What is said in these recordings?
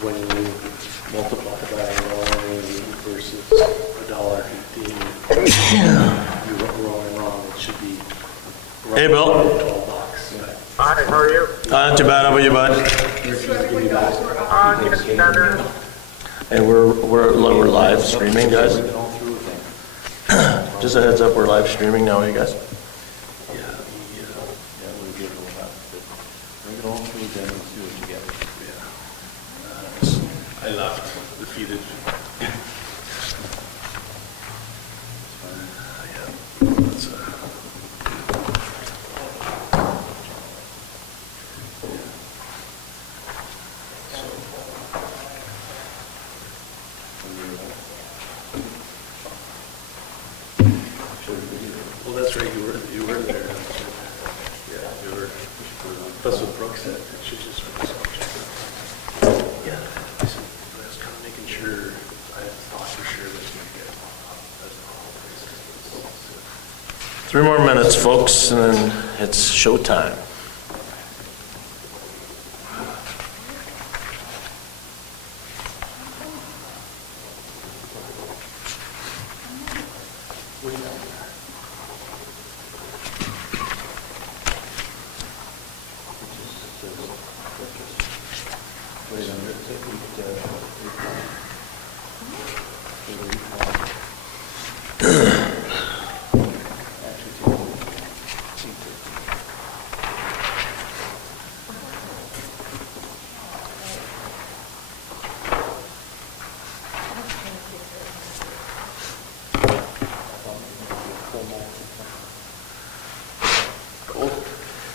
when you multiply by $1.80 versus $1.18, you're rolling wrong. It should be Hey, Bill. $12. Hi, how are you? Not too bad. How about you, bud? Yes, better. Hey, we're live streaming, guys. Just a heads up, we're live streaming now, you guys. Yeah, we'll give it a little bit. Bring it all through then and see what you get. Yeah. I left defeated. Well, that's right, you were there. Yeah, you were. That's what Brooke said, it should just be so. Yeah, I was kind of making sure, I thought for sure that you'd get it. 3 more minutes, folks, and then it's showtime.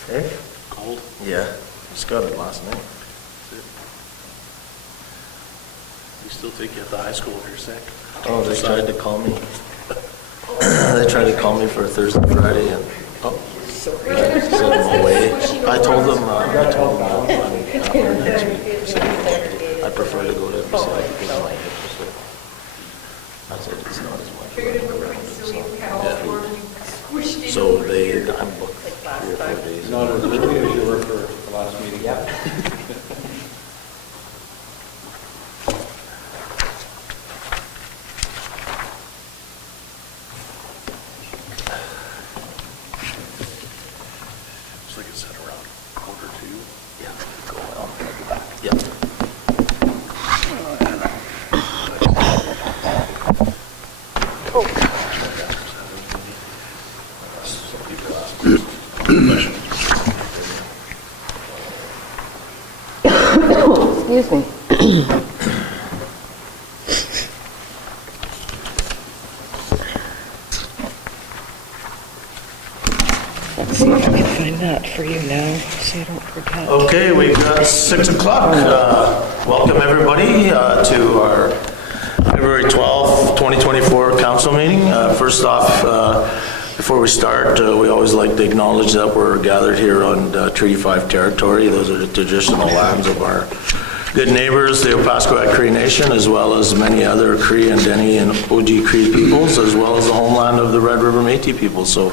Hey? Cold? Yeah, just got it last night. We still take you at the high school if you're sick. Oh, they tried to call me. They tried to call me for Thursday, Friday, and I said I'm away. I told them after next week. So I prefer to go to MCI because of my hip. So I said it's not as much. Yeah. So I'm booked 3 or 4 days. Not as early as you were for the last meeting. Yeah. Looks like it's at around 1:45. Yeah, go well. I'll be back. Yep. Excuse me. Let's see if I can find that for you now, so you don't forget. Okay, we've got 6 o'clock. Welcome everybody to our February 12th, 2024 council meeting. First off, before we start, we always like to acknowledge that we're gathered here on Treaty 5 territory. Those are the traditional lands of our good neighbors, the Opaskwayak Cree Nation, as well as many other Cree and Dene and OG Cree peoples, as well as the homeland of the Red River Métis people. So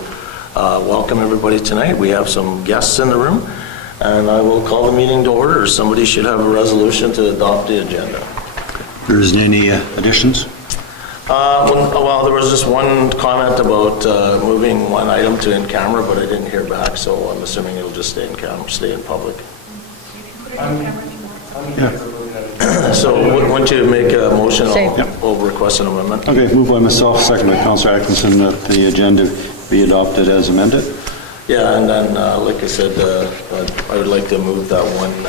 welcome everybody tonight. We have some guests in the room, and I will call the meeting to order. Somebody should have a resolution to adopt the agenda. There isn't any additions? Well, there was just one comment about moving one item to in camera, but I didn't hear back, so I'm assuming it'll just stay in camera, stay in public. So won't you make a motion? I'll request an amendment. Okay, moved by myself, second by Councillor Atkinson, that the agenda be adopted as amended. Yeah, and then, like I said, I would like to move that one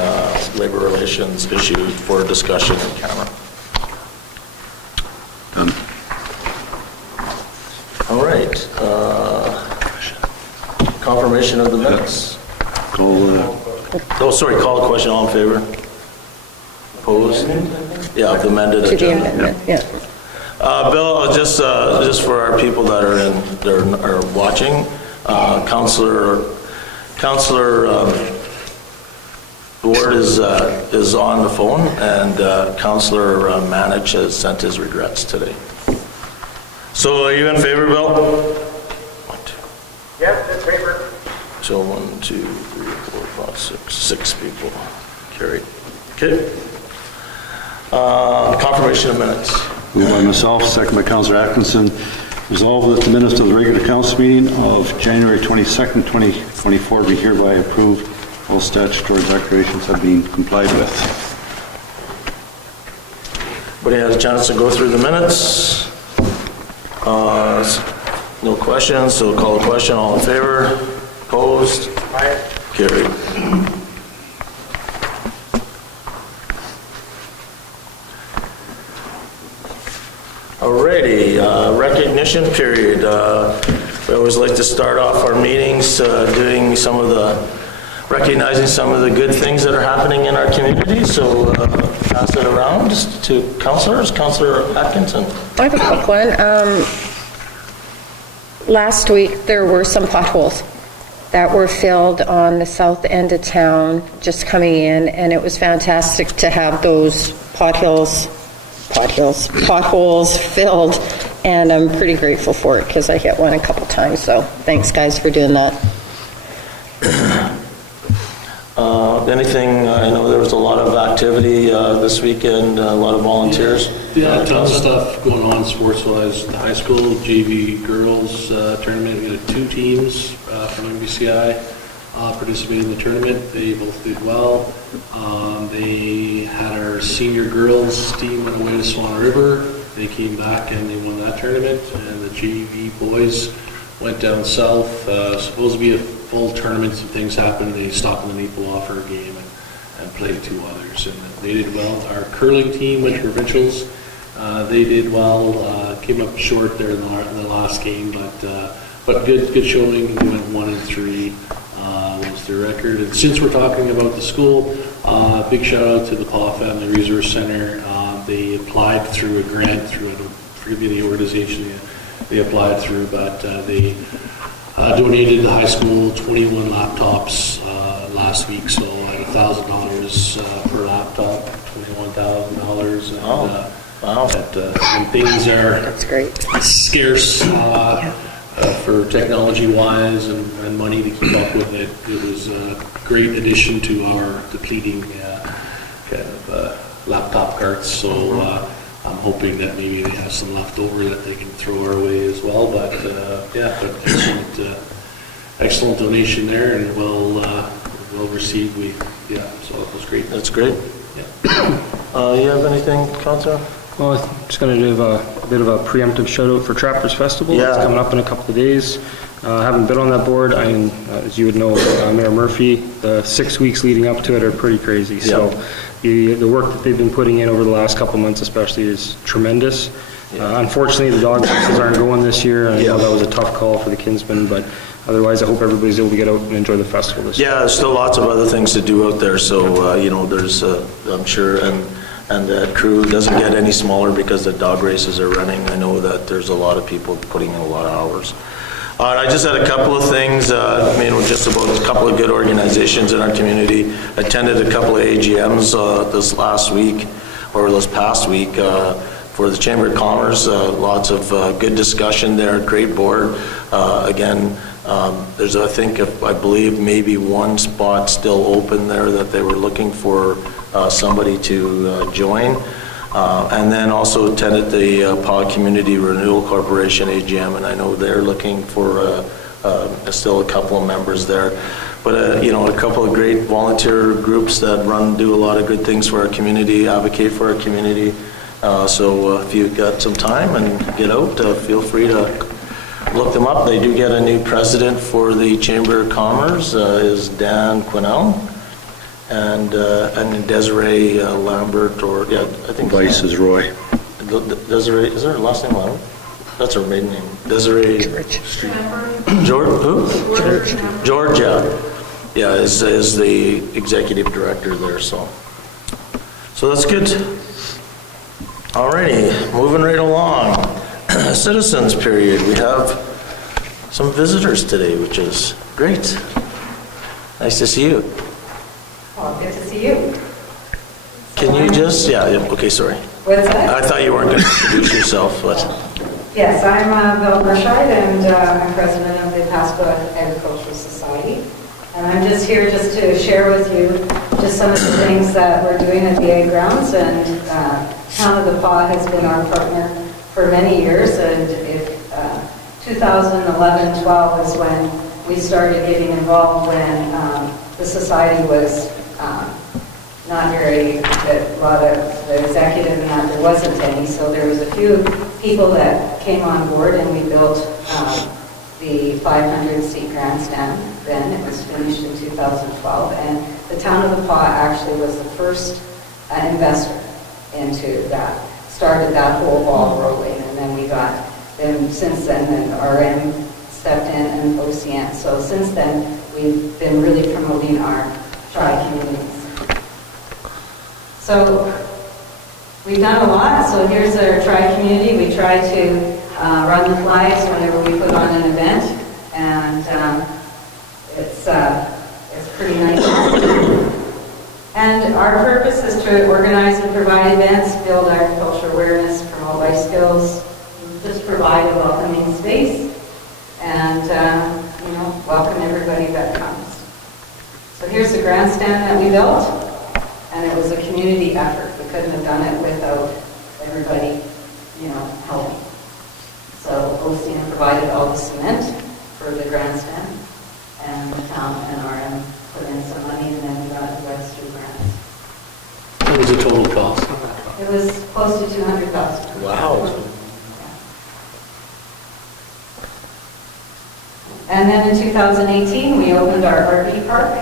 labor relations issue for discussion in camera. Done. All right. Confirmation of the minutes. Call, Sorry, call a question. All in favor? Opposed? Yeah, the amended To the agenda. amendment, yeah. Bill, just for our people that are watching, Councillor Ward is on the phone, and Councillor Manich has sent his regrets today. So are you in favor, Bill? 1, 2. Yes, in favor. So 1, 2, 3, 4, 5, 6 people. Carried. Okay. Confirmation of minutes. Moved by myself, second by Councillor Atkinson. Resolved that the minutes of the regular council meeting of January 22nd, 2024 be hereby approved. All statutory declarations have been complied with. Everybody had a chance to go through the minutes? No questions, so call the question. All in favor? Opposed? Carried. Alrighty, recognition period. We always like to start off our meetings doing recognizing some of the good things that are happening in our community. So pass it around to councillors. Councillor Atkinson. I have a quick one. Last week, there were some potholes that were filled on the south end of town, just coming in, and it was fantastic to have those potholes filled, and I'm pretty grateful for it because I hit one a couple times, so thanks guys for doing that. Anything, I know there was a lot of activity this weekend, a lot of volunteers. Yeah, tons of stuff going on sports-wise. The high school JV girls tournament, we had 2 teams from MBCI participated in the tournament. They both did well. They had our senior girls team went away to Swan River. They came back and they won that tournament. And the JV boys went down south. Supposed to be a full tournament. Some things happened. They stopped in the Maple Offer game and played 2 others. And they did well. Our curling team went to provincials. They did well. Came up short there in the last game, but good showing. They went 1-3. Was their record. And since we're talking about the school, big shout out to the Paw Family Resource Center. They applied through a grant through, I don't forget the organization they applied through, but they donated the high school 21 laptops last week, so at $1,000 per laptop, $21,000. Oh, wow. When things are That's great. scarce for technology-wise and money to keep up with it, it was a great addition to our depleting laptop carts. So I'm hoping that maybe they have some left over that they can throw our way as well. But excellent donation there, and well received. So it was great. That's great. Yeah. You have anything, Councillor? Well, I'm just going to give a bit of a preemptive shout out for Trappers Festival. Yeah. It's coming up in a couple of days. I haven't been on that board. As you would know, Mayor Murphy, the 6 weeks leading up to it are pretty crazy. So the work that they've been putting in over the last couple of months especially is tremendous. Unfortunately, the dog races aren't going this year. I know that was a tough call for the Kinsmen, but otherwise I hope everybody's able to get out and enjoy the festival this year. Yeah, there's still lots of other things to do out there. So, there's, I'm sure, and that crew doesn't get any smaller because the dog races are running. I know that there's a lot of people putting in a lot of hours. I just had a couple of things, just about a couple of good organizations in our community. Attended a couple of AGMs this past week for the Chamber of Commerce. Lots of good discussion there, great board. There's, I believe, maybe one spot still open there that they were looking for somebody to join. And then also attended the POG Community Renewal Corporation AGM, and I know they're looking for still a couple of members there. But, a couple of great volunteer groups that do a lot of good things for our community, advocate for our community. So if you've got some time and get out, feel free to look them up. They do get a new president for the Chamber of Commerce, is Dan Quinnell. And Desiree Lambert, I think Vice is Roy. Desiree, is her last name Lambert? That's her maiden name. Desiree George, who? Georgia. Yeah, is the executive director there, so that's good. Alrighty, moving right along. Citizens period. We have some visitors today, which is great. Nice to see you. Well, good to see you. Can you just, okay, sorry. What's that? I thought you weren't going to introduce yourself, but. Yes, I'm Bill Burscheid, and I'm president of the Pasco Agricultural Society. And I'm just here to share with you just some of the things that we're doing at the Ag Grounds and Town of the Paw has been our partner for many years, and 2011-12 is when we started getting involved, when the society was not very, a lot of the executive and that, there wasn't any, so there was a few people that came on board, and we built the 500-seat grandstand then. It was finished in 2012, and the Town of the Paw actually was the first investor into that, started that whole ball rolling, and then we got them since then, and RM stepped in and OCN. So since then, we've been really promoting our tri-communities. So we've done a lot. So here's our tri-community. We try to run the flags whenever we put on an event, and it's pretty nice. And our purpose is to organize and provide events, build agriculture awareness, promote life skills, just provide a welcoming space, and welcome everybody that comes. So here's the grandstand that we built, and it was a community effort. We couldn't have done it without everybody, helping. So OCN provided all the cement for the grandstand, and the town and RM put in some money, and then we got the rest through grants. What was the total cost? It was close to $200,000. Wow. And then in 2018, we opened our RV park.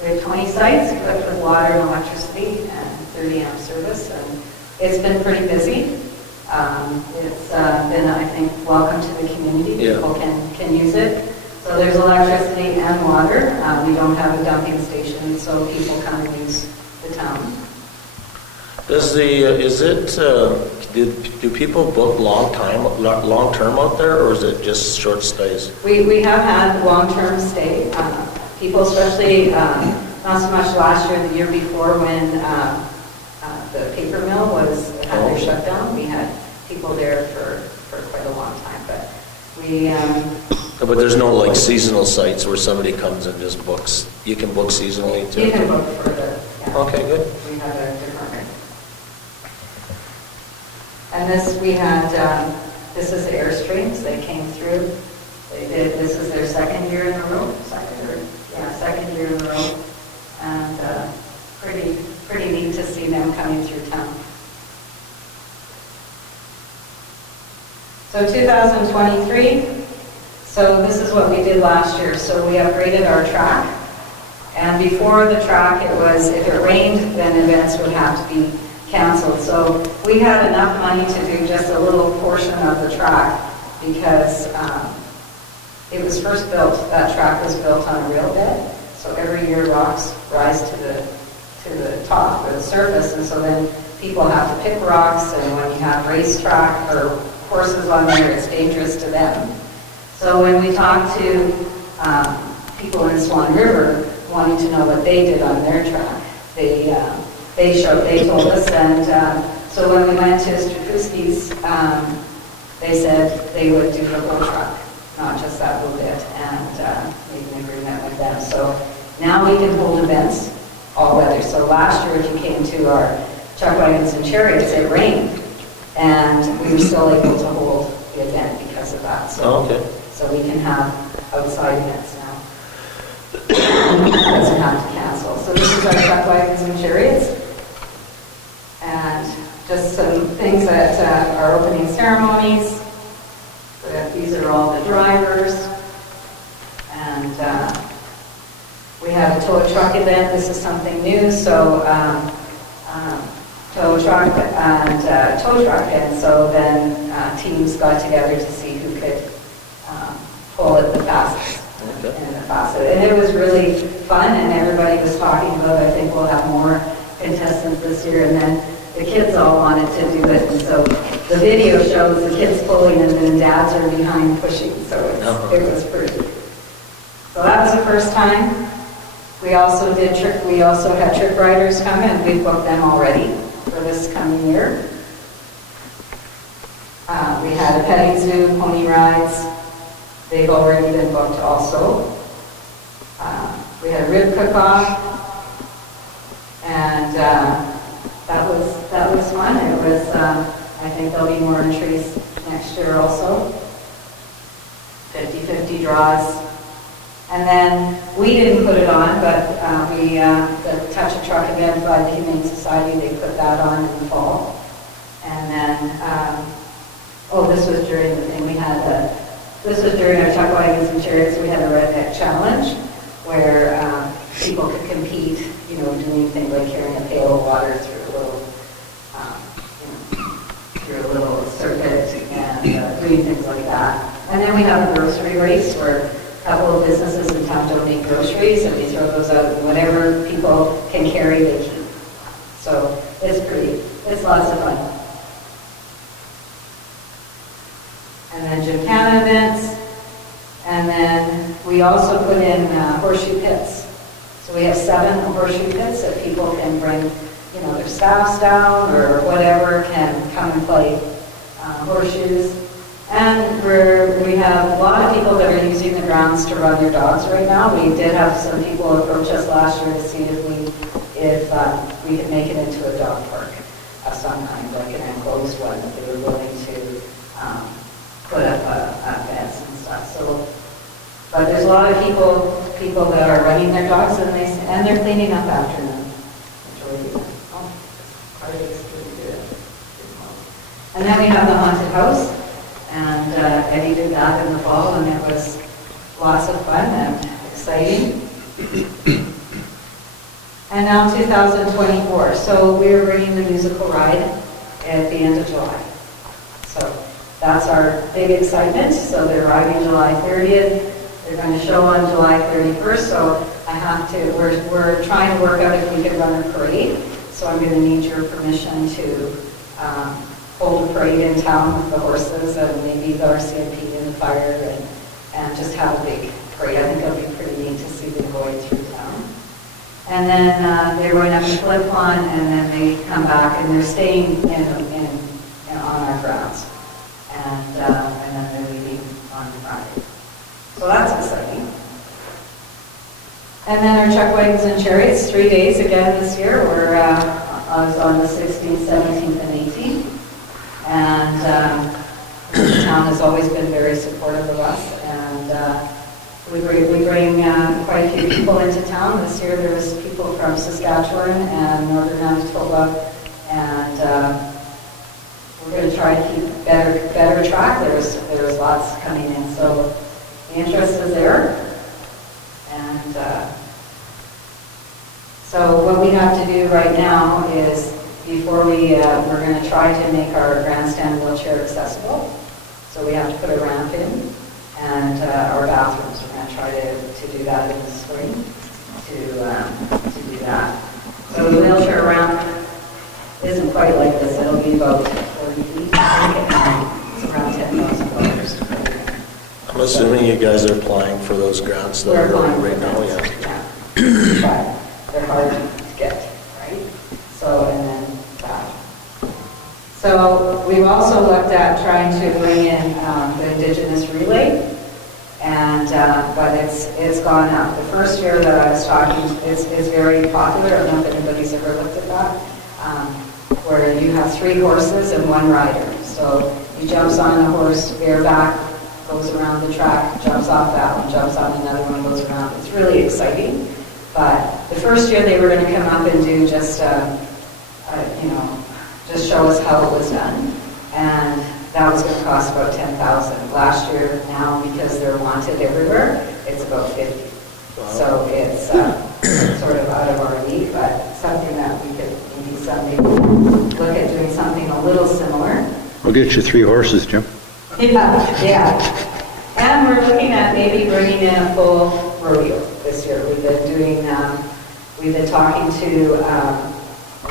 We had 20 sites equipped with water and electricity and 30 amp service, and it's been pretty busy. It's been, I think, welcome to the community. Yeah. People can use it. So there's electricity and water. We don't have a dumping station, so people come and use the town. Do people book long term out there, or is it just short stays? We have had long-term stay. People, especially not so much last year, the year before, when the paper mill had their shutdown. We had people there for quite a long time, but we. But there's no seasonal sites where somebody comes and just books. You can book seasonally too. You can book for the. Yeah. Okay, good. We had a different. And this we had. This is the Airstreams. They came through. This is their second year in a row. Second year in a row, and pretty neat to see them coming through town. So 2023. So this is what we did last year. So we upgraded our track, and before the track, it was if it rained, then events would have to be canceled. So we had enough money to do just a little portion of the track because it was first built. That track was built on a rail bed. So every year rocks rise to the top or the surface, and so then people have to pick rocks. And when you have racetrack or horses on there, it's dangerous to them. So when we talked to people in Swan River wanting to know what they did on their track, they told us, and so when we went to Stratuski's, they said they would do the whole track, not just that little bit, and made an agreement with them. So now we can hold events all weather. So last year, if you came to our chuck wagons and chariots, it rained, and we were still able to hold the event because of that. So we can have outside events now. Doesn't have to cancel. So this is our chuck wagons and chariots, and just some things that are opening ceremonies. These are all the drivers, and we have a tow truck event. This is something new, so tow truck, and so then teams got together to see who could pull it the fastest. Okay. And it was really fun, and everybody was talking about, I think we'll have more contestants this year, and then the kids all wanted to do it, and so the video shows the kids pulling and then dads are behind pushing, so it was pretty. So that was the first time. We also had trip riders come, and we've booked them already for this coming year. We had a petting zoo, pony rides. They've already been booked also. We had a rib cook-off, and that was fun. It was, I think there'll be more entries next year also. 50-50 draws. And then we didn't put it on, but the Touch a Truck event by the Humane Society, they put that on in the fall. And then, this was during the thing, this was during our Chuck Wagons and Chariots, we had a redneck challenge where people could compete, doing things like carrying a pail of water through a little circuit and doing things like that. And then we have a grocery race where a couple of businesses in town donate groceries, and we throw those out, and whatever people can carry, they keep. So it's lots of fun. And then Gymkhana events, and then we also put in horseshoe pits. So we have 7 horseshoe pits that people can bring, their staffs down or whatever, can come and play horseshoes. And we have a lot of people that are using the grounds to run their dogs right now. We did have some people approach us last year to see if we could make it into a dog park of some kind, like an enclosed one, that they were willing to put up a fence and stuff. So, but there's a lot of people that are running their dogs, and they're cleaning up after them. And then we have the haunted house, and Eddie did that in the fall, and it was lots of fun and exciting. And now 2024. So we're bringing the musical ride at the end of July. So that's our big excitement. So they're arriving July 30th. They're going to show on July 31st. So we're trying to work out if we can run a parade. So I'm going to need your permission to hold a parade in town with the horses and maybe the RCMP and the fire and just have a big parade. I think it'll be pretty neat to see them going through town. And then they're going up to Flip Pond, and then they come back, and they're staying on our grounds. And then they're leaving on Friday. So that's exciting. And then our Chuck Wagons and Chariots, 3 days again this year. I was on the 16th, 17th, and 18th. And the town has always been very supportive of us. And we bring quite a few people into town. This year there was people from Saskatchewan and Northern Manitoba. And we're going to try to keep better track. There was lots coming in. So the interest is there. And so what we have to do right now is, before we're going to try to make our grandstand wheelchair accessible. So we have to put a ramp in, and our bathrooms. We're going to try to do that in the spring to do that. So the wheelchair ramp isn't quite like this. It'll be about 40 feet. It's around $10,000. I'm assuming you guys are applying for those grants that We're are applying right for now, grants, yeah. But they're hard to get, right? So, and then that. So we've also looked at trying to bring in the Indigenous relay, and but it's gone up. The first year that I was talking is very popular. I don't know if anybody's ever looked at that, where you have 3 horses and 1 rider. So he jumps on a horse bareback, goes around the track, jumps off that one, jumps on another one, goes around. It's really exciting. But the first year they were going to come up and do just show us how it was done. And that was going to cost about $10,000. Last year, now, because they're wanted everywhere, it's about $50,000. Wow. So it's sort of out of our league, but something that we could maybe someday look at doing something a little similar. We'll get you 3 horses, Jim. Yeah. And we're looking at maybe bringing in a full rodeo this year. We've been talking to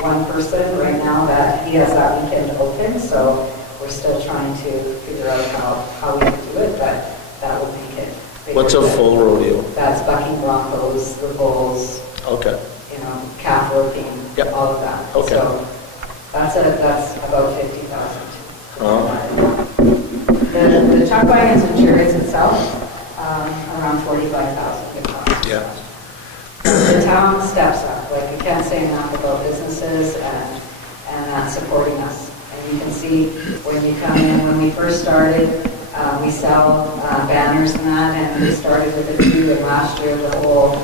one person right now that he has that weekend open, so we're still trying to figure out how we can do it, but that will make it bigger. What's a full rodeo? That's bucking broncos, the bulls, Okay. calf roping, Yep. all of that. Okay. So that's about $50,000. The Chuck Wagons and Chariots itself, around $45,000 it costs. Yeah. The town steps up. Like, you can't say enough about businesses and supporting us. And you can see when you come in, when we first started, we sell banners and that, and we started with a few, and last year the whole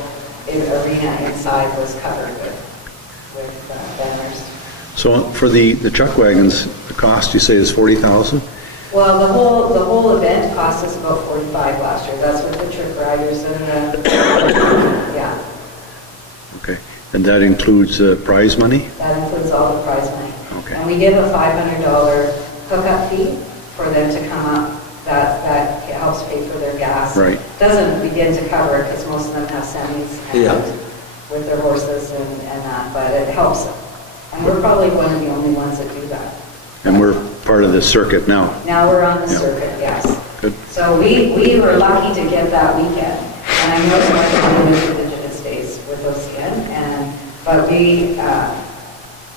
arena inside was covered with banners. So for the chuck wagons, the cost you say is 40,000? Well, the whole event cost us about 45 last year. That's with the trick riders and the, yeah, Okay. And that includes prize money? that includes all the prize money. Okay. And we give a $500 hookup fee for them to come up. That helps pay for their gas. Right. Doesn't begin to cover it because most of them have semis Yeah. with their horses and that, but it helps them. And we're probably one of the only ones that do that. And we're part of the circuit now. Now we're on the Yeah. circuit, yes. Good. So we were lucky to get that weekend. And I know it's much more than the Indigenous Days with OCN. But we,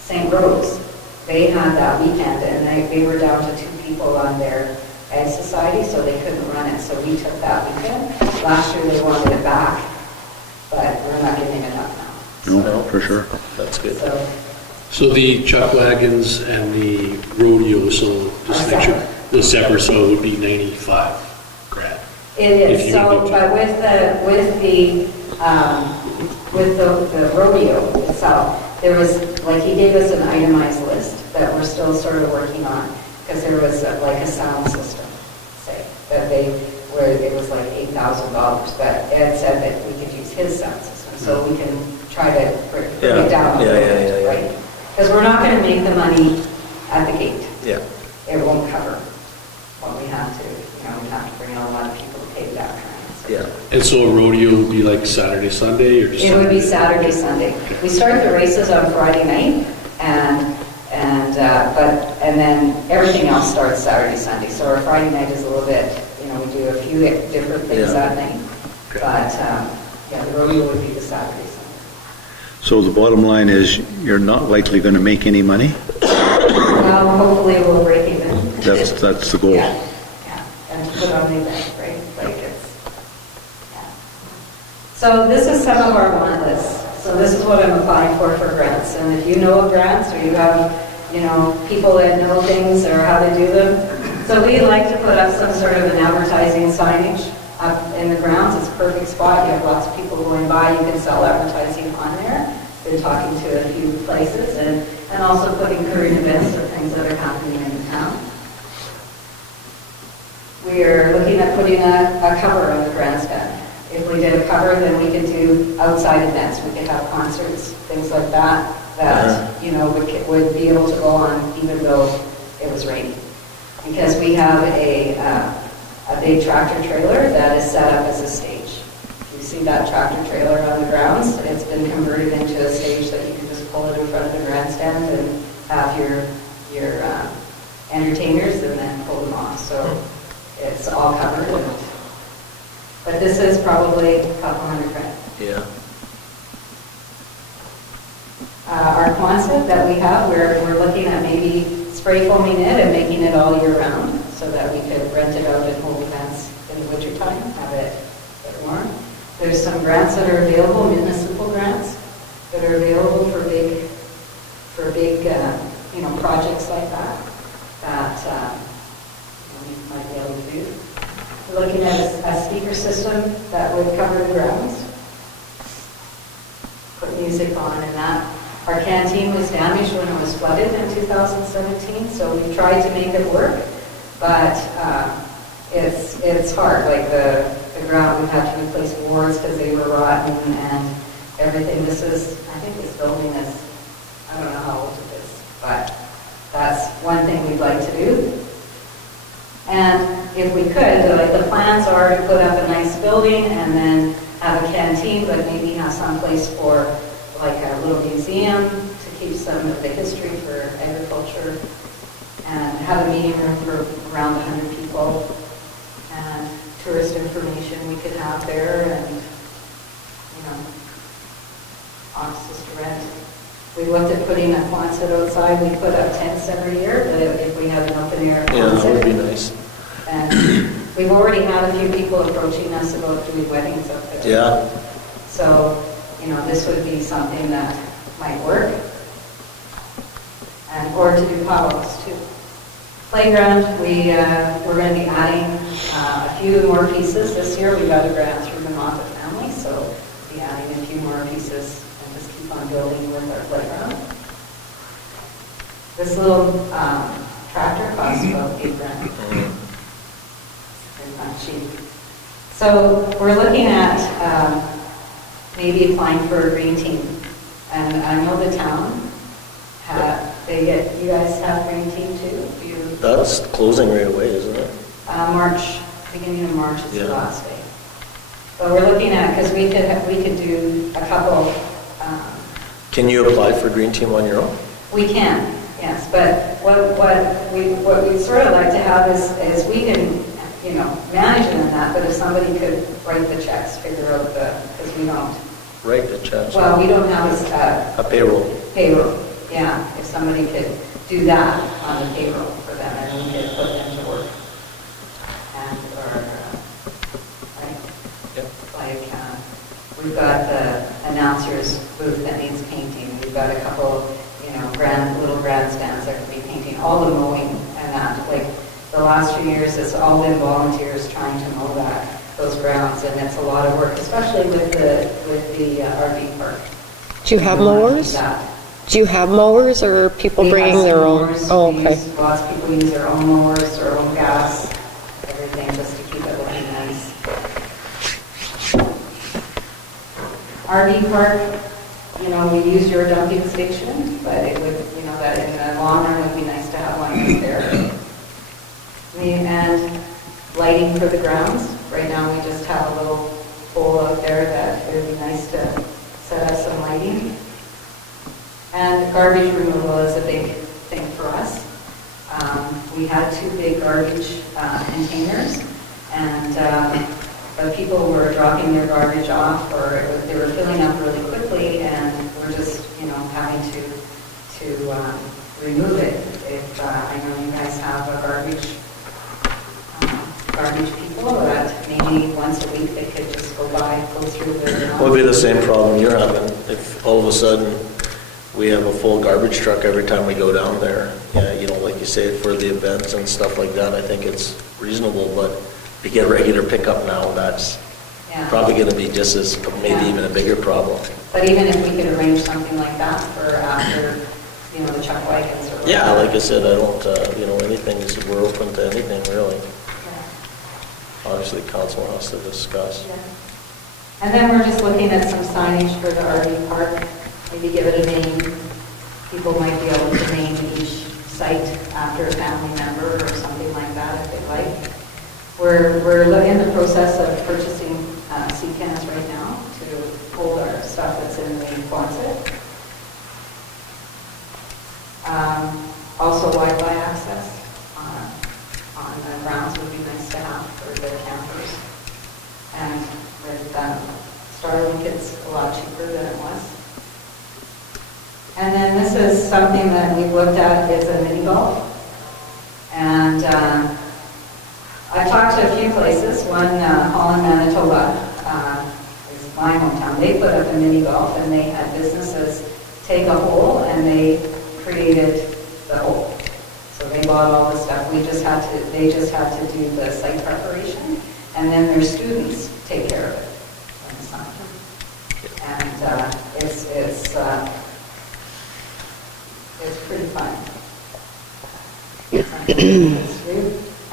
St. Rose, they had that weekend and they were down to 2 people on their Ag Society, so they couldn't run it. So we took that weekend. Last year they wanted it back, but we're not giving it up now. No, for sure. That's good. So So the chuck wagons and the rodeo, so just make sure, the separate, so it would be 95 grand. it If is, you so, would do but with the rodeo itself, there was, like, he gave us an itemized list that we're still sort of working on, because there was like a sound system, say, that where it was like $8,000, but Ed said that we could use his sound system, so we can try to break it down a little bit, right? Because we're not going to make the money at the gate. Yeah. It won't cover what we have to, we have to bring on a lot of people to pay that kind. Yeah. And so a rodeo would be like Saturday, Sunday, or just? It would be Saturday, Sunday. We start the races on Friday night, and then everything else starts Saturday, Sunday. So our Friday night is a little bit, we do a few different things Yeah. that night. Okay. But, the rodeo would be the Saturday, Sunday. So the bottom line is you're not likely going to make any money? Well, hopefully we'll break even. That's the goal. Yeah, and to put on the event, right? Like it's, yeah. So this is some of our want lists. So this is what I'm applying for grants. And if you know of grants or you have, people that know things or how to do them. So we like to put up some sort of an advertising signage up in the grounds. It's a perfect spot. You have lots of people going by. You can sell advertising on there. Been talking to a few places and also putting current events or things that are happening in the town. We are looking at putting a cover on the grandstand. If we did a cover, then we could do outside events. We could have concerts, things like that, would be able to go on even though it was raining. Because we have a big tractor trailer that is set up as a stage. You see that tractor trailer on the grounds? It's been converted into a stage that you can just pull it in front of the grandstand and have your entertainers and then pull them off. So it's all covered. But this is probably a couple $100,000. Yeah. Our Quonset that we have, we're looking at maybe spray foaming it and making it all year round so that we could rent it out at home events in the wintertime, have it get warm. There's some grants that are available, municipal grants that are available for big projects like that we might be able to do. We're looking at a speaker system that would cover the grounds, put music on and that. Our canteen was damaged when it was flooded in 2017, so we tried to make it work, but it's hard. Like the ground, we've had to replace boards because they were rotten and everything. I think this building is, I don't know how old it is, but that's one thing we'd like to do. And if we could, the plans are to put up a nice building and then have a canteen, but maybe have some place for like a little museum to keep some of the history for agriculture and have a meeting room for around 100 people and tourist information we could have there and, offices to rent. We looked at putting a Quonset outside. We put up tents every year, but if we had an open air Yeah, that would be Quonset. nice. And we've already had a few people approaching us about doing weddings up there. Yeah. So, this would be something that might work. and or to do potholes too. Playground, we're going to be adding a few more pieces this year. We got a grant through the Moffat family, so we'll be adding a few more pieces and just keep on building with our playground. This little tractor costs about $8,000. It's not cheap. So we're looking at maybe applying for a green team. And I know the town, you guys have green team too? That's closing right away, isn't it? March, beginning of March is Yeah. the last day. But we're looking at, because we could do a couple, Can you apply for Green Team on your own? we can, yes, but what we'd sort of like to have is we can, manage it in that, but if somebody could write the checks, figure out because we don't, Right, the chance. well, we don't have A payroll. payroll, yeah, if somebody could do that on the payroll for them, and we could put them to work. And, we've got the announcer's booth that needs painting, we've got a couple, little grandstands that could be painting, all the mowing and that, like, the last few years, it's all been volunteers trying to mow those grounds, and it's a lot of work, especially with the RV park. Do you have We wanna do mowers? that. Do you have mowers, or are people We have bringing some their own? mowers. Oh, We okay. use- Lots of people use their own mowers, their own gas, everything, just to keep it looking nice. RV park, we use your dumping station, but it would, that in the long run would be nice to have one there. And lighting for the grounds. Right now, we just have a little pole out there that it would be nice to set up some lighting. And garbage removal is a big thing for us. We had 2 big garbage containers, and but people were dropping their garbage off, or they were filling up really quickly, and we're just, having to remove it. If I know you guys have a garbage people that maybe once a week they could just go through the. What would be the same problem you're having if all of a sudden we have a full garbage truck every time we go down there? Yeah, like you say, for the events and stuff like that, I think it's reasonable, but if you get regular pickup now, that's Yeah. probably going to be just as, maybe Yeah. even a bigger problem. But even if we could arrange something like that for after, the chuck wagons or whatever. Yeah, like I said, I don't, anything is, we're open to anything, really. Yeah. Obviously, council has to discuss. Yeah. And then we're just looking at some signage for the RV park, maybe give it a name. People might be able to name each site after a family member or something like that if they like. We're in the process of purchasing sea cans right now to hold our stuff that's in the closet. Also Wi-Fi access on the grounds would be nice to have for the campers. And with Starlink, it's a lot cheaper than it was. And then this is something that we've looked at, is a mini golf. And I talked to a few places. One, Holland, Manitoba, is my hometown. They put up a mini golf, and they had businesses take a hole, and they created the hole. So they bought all the stuff. They just had to do the site preparation, and then their students take care of it in the summer. And it's pretty fun.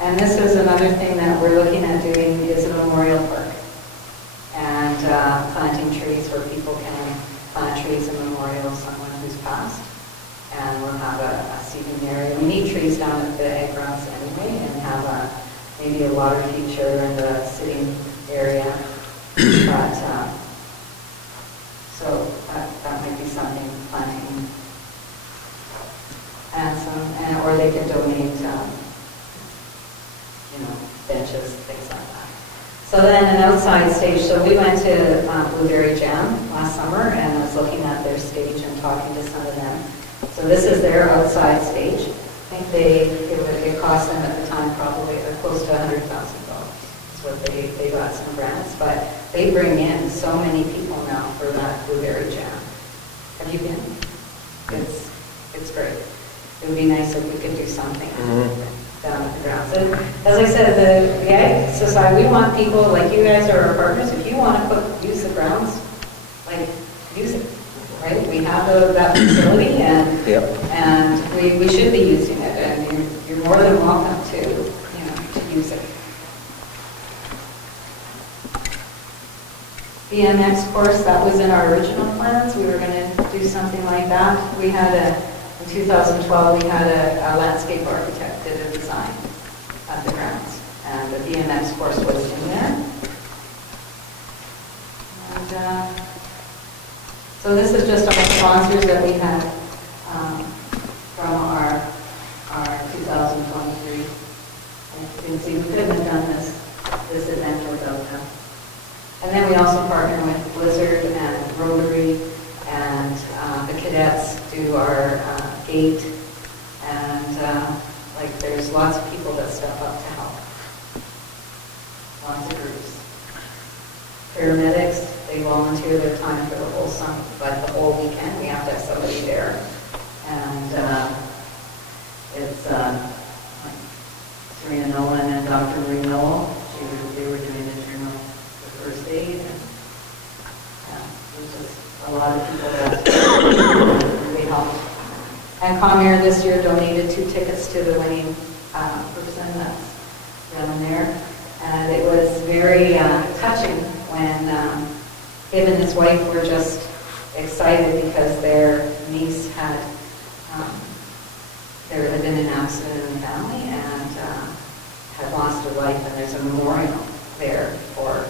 And this is another thing that we're looking at doing, is a memorial park. And planting trees where people can plant trees in memorial of someone who's passed. And we'll have a seating area. We need trees down at the egg grounds anyway, and have maybe a water feature in the sitting area. But, so that might be something, planting. Or they could donate, benches, things like that. So then an outside stage. So we went to Blueberry Jam last summer, and I was looking at their stage and talking to some of them. So this is their outside stage. I think it cost them at the time probably close to $100,000. That's what they got some grants, but they bring in so many people now for that Blueberry Jam. Have you been? It's great. it would be nice if we could do something down at the grounds. And as I said, the Ag Society, we want people, like you guys are our partners, if you want to use the grounds, like, use it, right? We have that facility, and Yep. and we should be using it, and you're more than welcome to, to use it. BMX course, that was in our original plans. We were going to do something like that. We had in 2012, we had a landscape architect did a design at the grounds, and the BMX course was in there. And so this is just our sponsors that we had from our 2023. And you can see we couldn't have done this event without them. And then we also partner with Blizzard and Rotary, and the cadets do our gate, and like there's lots of people that step up to help. Lots of groups. Paramedics, they volunteer their time for the whole summer, like the whole weekend. We have to have somebody there, and it's like Serena Nolan and Dr. Marie Noel. They were doing internal first aid, and there's just a lot of people that really helped. And Comair this year donated 2 tickets to the winning person that's down there, and it was very touching when him and his wife were just excited because their niece had there had been an accident in the family and had lost her life, and there's a memorial there for.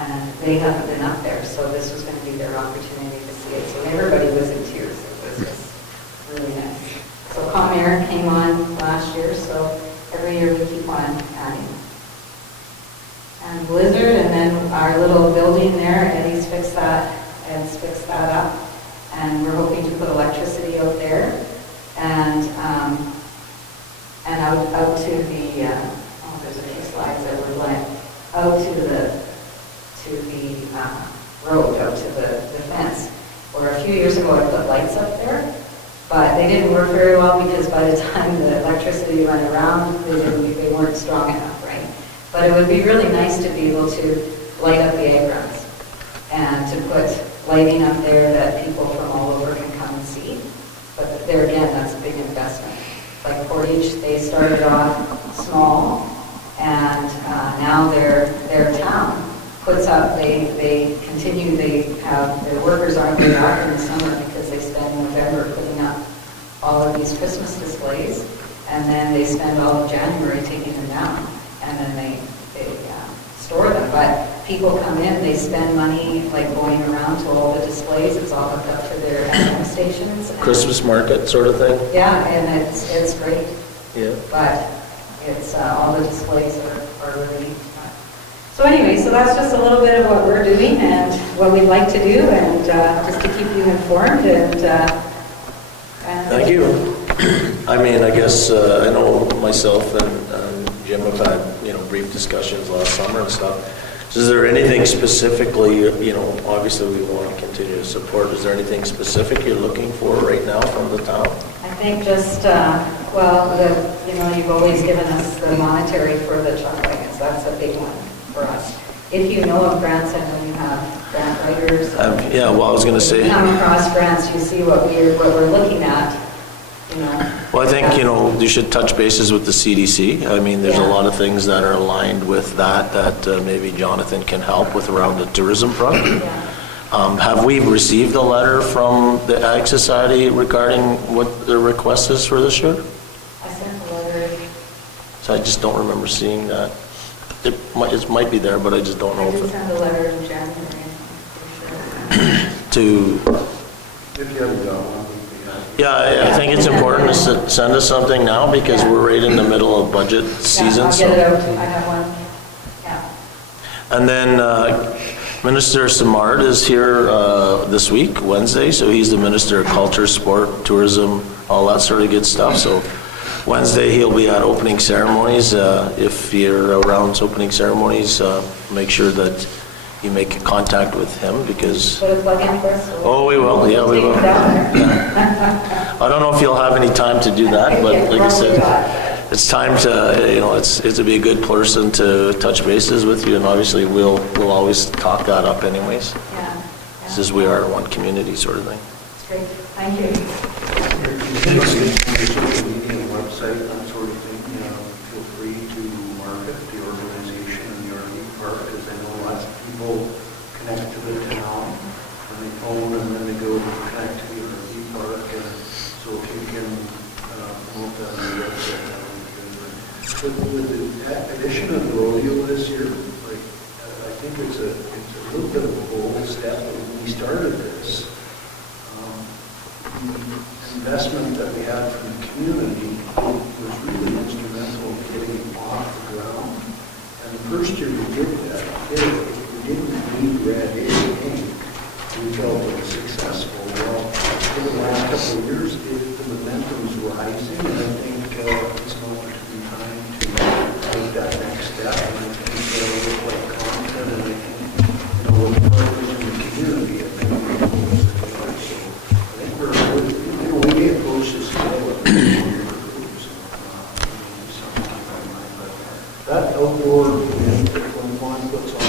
And they haven't been up there, so this was going to be their opportunity to see it. So everybody was in tears. It was just really nice. So Comair came on last year, so every year we keep on adding. And Blizzard, and then our little building there, Eddie's fixed that up. And we're hoping to put electricity out there. And out to the, there's a few slides that would like, out to the road, out to the fence, where a few years ago I put lights up there, but they didn't work very well because by the time the electricity went around, they weren't strong enough, right? But it would be really nice to be able to light up the egg grounds and to put lighting up there that people from all over can come and see. But there again, that's a big investment. Like Portage, they started off small, and now their town puts up, they continue, they have, their workers aren't there out in the summer because they spend November putting up all of these Christmas displays, and then they spend all of January taking them down, and then they store them. But people come in, they spend money like going around to all the displays. It's all hooked up to their FM stations. Christmas market sort of thing? Yeah, and it's great. Yeah. But it's all the displays are really. So anyway, so that's just a little bit of what we're doing and what we'd like to do, and just to keep you informed. And Thank you. I mean, I guess I know myself and Jim have had brief discussions last summer and stuff. Is there anything specifically, obviously we want to continue to support. Is there anything specific you're looking for right now from the town? I think just you've always given us the monetary for the truck wagons. That's a big one for us. If you know of grants, I know you have grant writers. I was going to say. If you come across grants, you see what we're looking at. Well, I think you should touch bases with the CDC. I mean, there's a lot of things that are aligned with that maybe Jonathan can help with around the tourism front. Yeah. Have we received a letter from the Ag Society regarding what their request is for this year? I sent a letter. So I just don't remember seeing that. It might be there, but I just don't know I did send a letter in January. to. If you haven't got one. Yeah, I think it's important to send us something now because we're right in the middle of budget season. I'll get it out. I have one. Yeah. And then Minister Simard is here this week, Wednesday, so he's the Minister of Culture, Sport, Tourism, all that sort of good stuff. So Wednesday he'll be at opening ceremonies. If you're around opening ceremonies, make sure that you make contact with him because... Put a plug in for us? Oh, we will. Yeah, we will. I don't know if you'll have any time to do that, but like I said, it's time to, it's to be a good person to touch bases with you, and obviously we'll always talk that up anyways. Yeah. Since we are one community sort of thing. It's great. Thank you. Your social media and website, that sort of thing, feel free to market the organization and the RV park, because I know lots of people connect to the town on the phone, and then they go to connect to the RV park, and so if you can promote that on the website, that would be good. With the addition of the rodeo this year, like, I think it's a little bit of a bold step. When we started this, the investment that we had from the community was really instrumental in getting it off the ground. And the first year we did that, we didn't need red paint. We felt it was successful. Well, over the last couple of years, the momentum's rising, and I think it's now time to take that next step. And I think we're quite confident, and I think, with the partners in the community, I think we're able to do it. So I think we may approach this still with bigger groups, something to keep in mind. But that outdoor event that One puts on,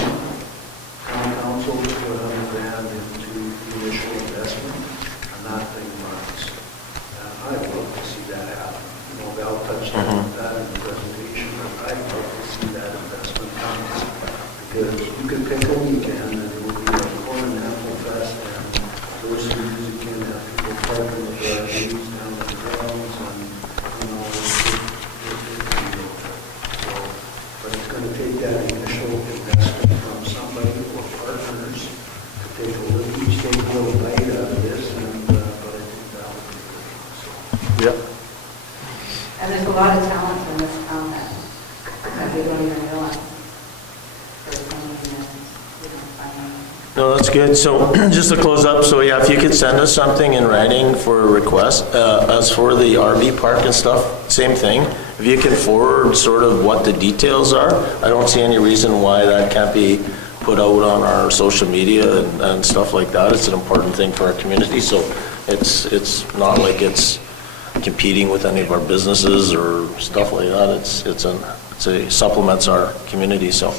town council put $100,000 into the initial investment, and that thing runs. And I'd love to see that happen. Val touched on that in the presentation, but I'd love to see that investment happen. Because you could pick a weekend, and it would be a corn and apple fest, and there was some music in there, people parking with their RVs down the grounds, and, so, but it's going to take that initial investment from somebody or partners to take a little, each take a little bite out of this, and, but I think that would be good. So. Yep. And there's a lot of talent in this town that we don't even realize. No, that's good. So just to close up, so yeah, if you could send us something in writing for a request, as for the RV park and stuff, same thing. If you can forward sort of what the details are, I don't see any reason why that can't be put out on our social media and stuff like that. It's an important thing for our community, so it's not like it's competing with any of our businesses or stuff like that. It supplements our community, so.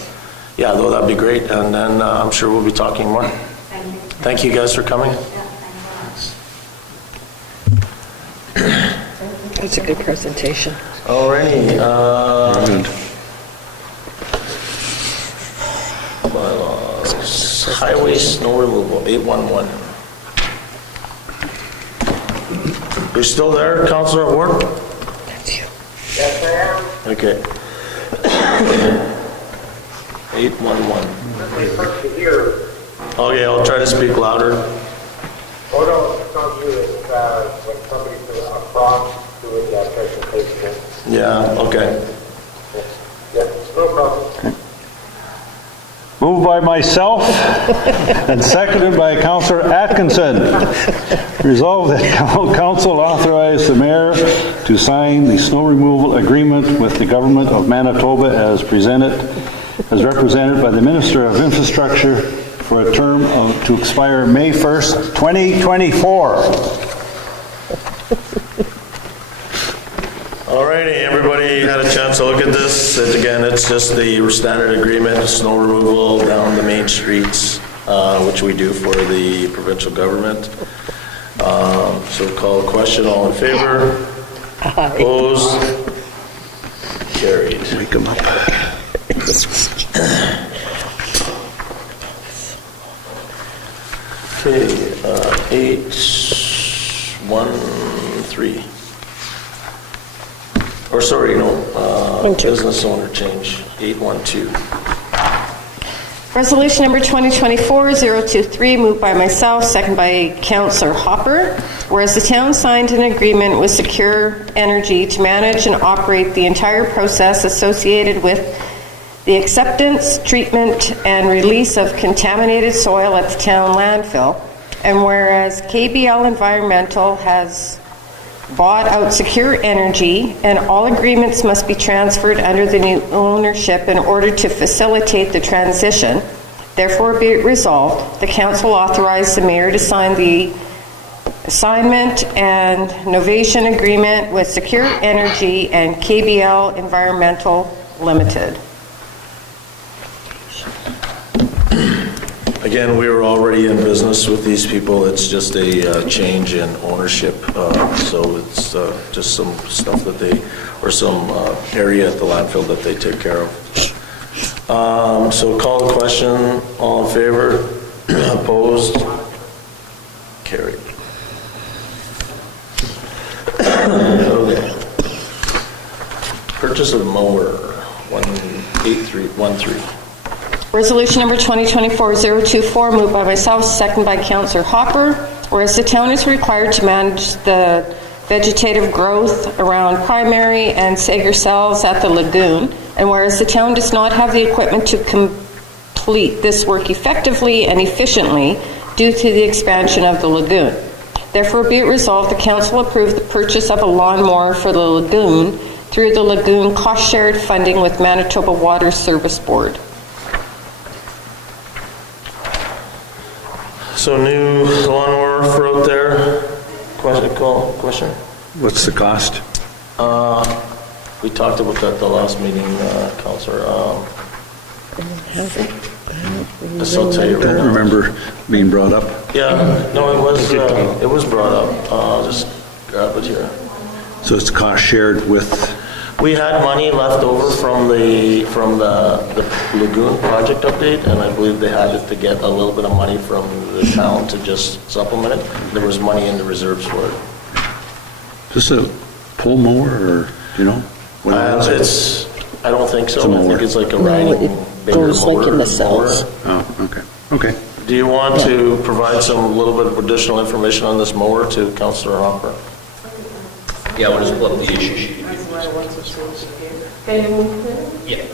Yeah, though, that'd be great, and then I'm sure we'll be talking more. Thank you. Thank you guys for coming. Yeah, thanks That's a good presentation. Alrighty. Bylaws. Highway snow removal, 811. You're still there, Councilor Ward? That's you. Yes, ma'am. Okay. 811. It's hard to hear. Okay, I'll try to speak louder. Oh, no, it's not you. It's when somebody's across doing that presentation. Yeah, okay. Yeah, no problem. Moved by myself and seconded by Councillor Atkinson. Resolved that council authorize the mayor to sign the snow removal agreement with the government of Manitoba as represented by the Minister of Infrastructure for a term to expire May 1st, 2024. Alrighty, everybody had a chance to look at this. Again, it's just the standard agreement, snow removal down the main streets, which we do for the provincial government. So call a question, all in favor? Opposed? Carried. Wake them up. Okay, 813. Or sorry, no, business owner change, 812. Resolution number 2024-023, moved by myself, second by Councillor Hopper. Whereas the town signed an agreement with Secure Energy to manage and operate the entire process associated with the acceptance, treatment, and release of contaminated soil at the town landfill. And whereas KBL Environmental has bought out Secure Energy, and all agreements must be transferred under the new ownership in order to facilitate the transition. Therefore, be it resolved, the council authorized the mayor to sign the assignment and novation agreement with Secure Energy and KBL Environmental Limited. Again, we were already in business with these people. It's just a change in ownership. So it's just some stuff that they, or some area at the landfill that they take care of. So call the question. All in favor? Opposed? Carried. Okay. Purchase of mower, 18313. Resolution number 2024-024, moved by myself, second by Councillor Hopper. Whereas the town is required to manage the vegetative growth around primary and Sager cells at the lagoon, and whereas the town does not have the equipment to complete this work effectively and efficiently due to the expansion of the lagoon. Therefore, be it resolved, the council approve the purchase of a lawnmower for the lagoon through the lagoon cost-shared funding with Manitoba Water Service Board. So new lawnmower for out there. Question? What's the cost? We talked about that the last meeting, Councillor. I'll tell you I right don't now. remember being brought up. Yeah, no, it was brought up. I'll just grab it here. So it's cost shared with, We had money left over from the lagoon project update, and I believe they had it to get a little bit of money from the town to just supplement it. There was money in the reserves for it. is this a pull mower or, you know? what is it? It's, I don't think so. It's a I think mower. it's like a No, riding it bigger goes like in the mower. cells. Oh, okay, okay. Do you want to provide some little bit of additional information on this mower to Councillor Hopper? Yeah, we'll just pull up the issue sheet. Yeah.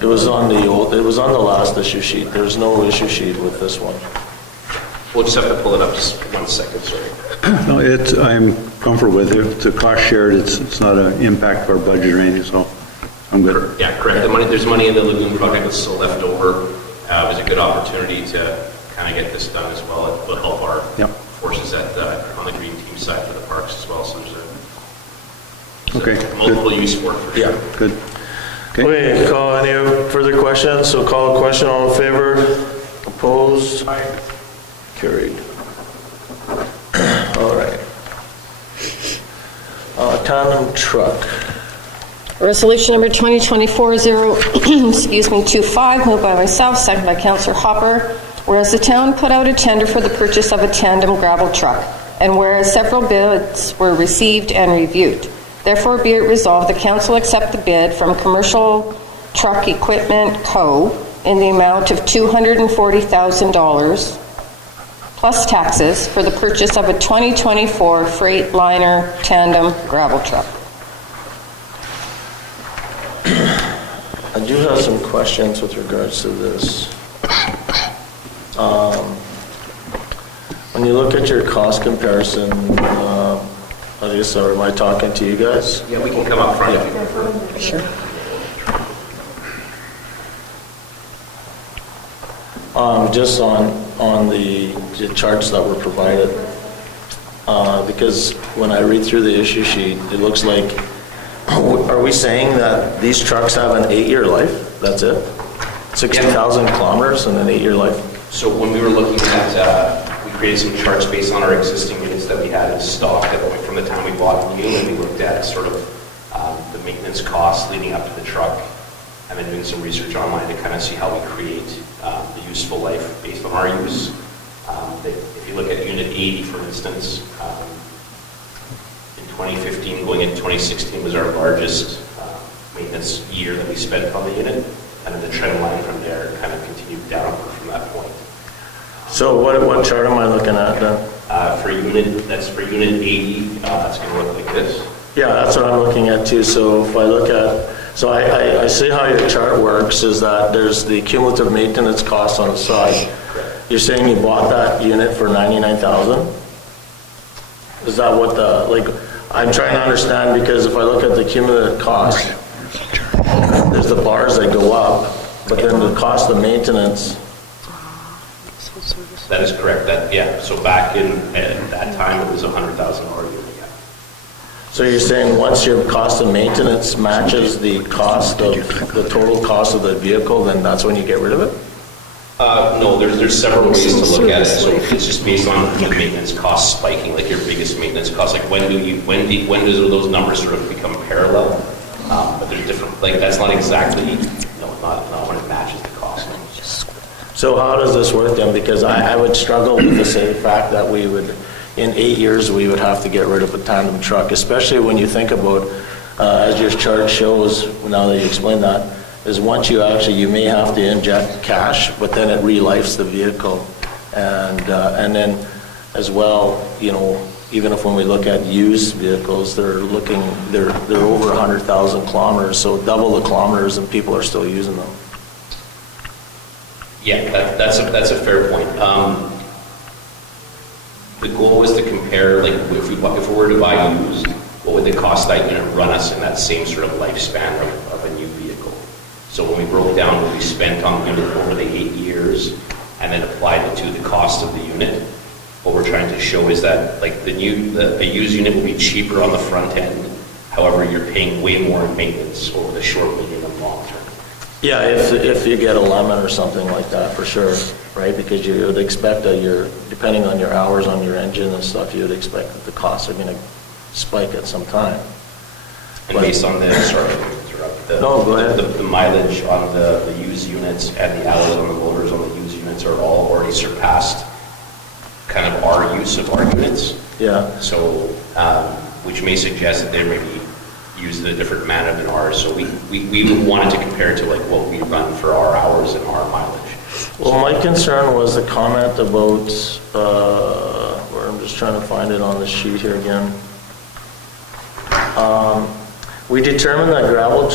It was on the last issue sheet. There's no issue sheet with this one. We'll just have to pull it up just 1 second, sorry. No, I'm comfortable with it. It's a cost shared. It's not an impact to our budget or anything, so I'm good. Yeah, correct. There's money in the lagoon project that's still left over. It was a good opportunity to kind of get this done as well. It will help our Yep. forces on the green team side for the parks as well. So there's Okay, a multiple use for it for sure. Good. Okay. Okay, call any further questions? So call a question. All in favor? Opposed? Carried. All right. Tandem truck. Resolution number 2024-25, moved by myself, second by Councillor Hopper. Whereas the town put out a tender for the purchase of a tandem gravel truck, and whereas several bids were received and reviewed. Therefore, be it resolved, the council accept the bid from Commercial Truck Equipment Co. in the amount of $240,000 plus taxes for the purchase of a 2024 Freightliner tandem gravel truck. I do have some questions with regards to this. When you look at your cost comparison, I guess, or am I talking to you guys? Yeah, we can come up front if you prefer. Sure. Just on the charts that were provided, because when I read through the issue sheet, it looks like, are we saying that these trucks have an 8-year life? That's it? 60,000 kilometers and an 8-year life? So when we were looking at, we created some charts based on our existing units that we had in stock that went from the time we bought the unit, and we looked at sort of the maintenance costs leading up to the truck. I've been doing some research online to kind of see how we create the useful life based on our use. If you look at Unit 80, for instance, in 2015 going into 2016 was our largest maintenance year that we spent on the unit, and then the trend line from there kind of continued downward from that point. So what chart am I looking at then? For Unit 80, it's going to look like this. Yeah, that's what I'm looking at too. So if I look at, so I see how your chart works is that there's the cumulative maintenance costs on the side. You're saying you bought that unit for $99,000? Is that what I'm trying to understand, because if I look at the cumulative cost, there's the bars that go up, But then the cost of maintenance, That is correct, so back in, at that time, it was a $100,000 unit, yeah. so you're saying once your cost of maintenance matches the cost of, the total cost of the vehicle, then that's when you get rid of it? No, there's several ways to look at it, so it's just based on the maintenance cost spiking, like your biggest maintenance cost, like when does those numbers sort of become parallel? But there's different, like, that's not exactly, not when it matches the cost. So how does this work then? Because I would struggle with the same fact that we would, in 8 years, we would have to get rid of a tandem truck, especially when you think about, as your chart shows, now that you explain that, is once you may have to inject cash, but then it re-lifes the vehicle. And then as well, even if when we look at used vehicles, they're over 100,000 kilometers, so double the kilometers and people are still using them. Yeah, that's a fair point. The goal was to compare, like, if we were to buy used, what would the cost that unit run us in that same sort of lifespan of a new vehicle? So when we broke down what we spent on the unit over the 8 years and then applied it to the cost of the unit, what we're trying to show is that, like, a used unit will be cheaper on the front end. However, you're paying way more in maintenance over the short, medium, and long term. Yeah, if you get a lemon or something like that, for sure, right? Because you would expect that depending on your hours on your engine and stuff, you would expect that the costs are going to spike at some time. And based on No, go ahead. The mileage on the used units and the hours on the motors on the used units are all already surpassed kind of our use of our units. Yeah. So, which may suggest that they may be used in a different manner than ours. So we wanted to compare to like what we run for our hours and our mileage. Well, my concern was the comment about, where I'm just trying to find it on the sheet here again. We determined that gravel,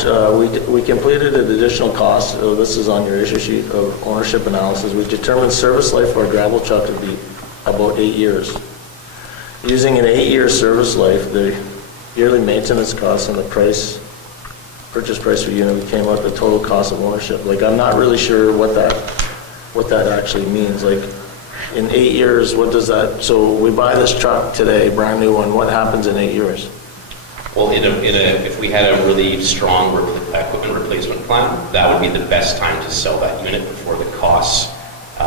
we completed an additional cost, so this is on your issue sheet of ownership analysis. We determined service life for a gravel truck to be about 8 years. Using an 8-year service life, the yearly maintenance costs and the purchase price per unit, we came up with the total cost of ownership. Like, I'm not really sure what that actually means. Like, in 8 years, what does that, so we buy this truck today, brand new one, what happens in 8 years? Well, if we had a really strong equipment replacement plan, that would be the best time to sell that unit before the costs,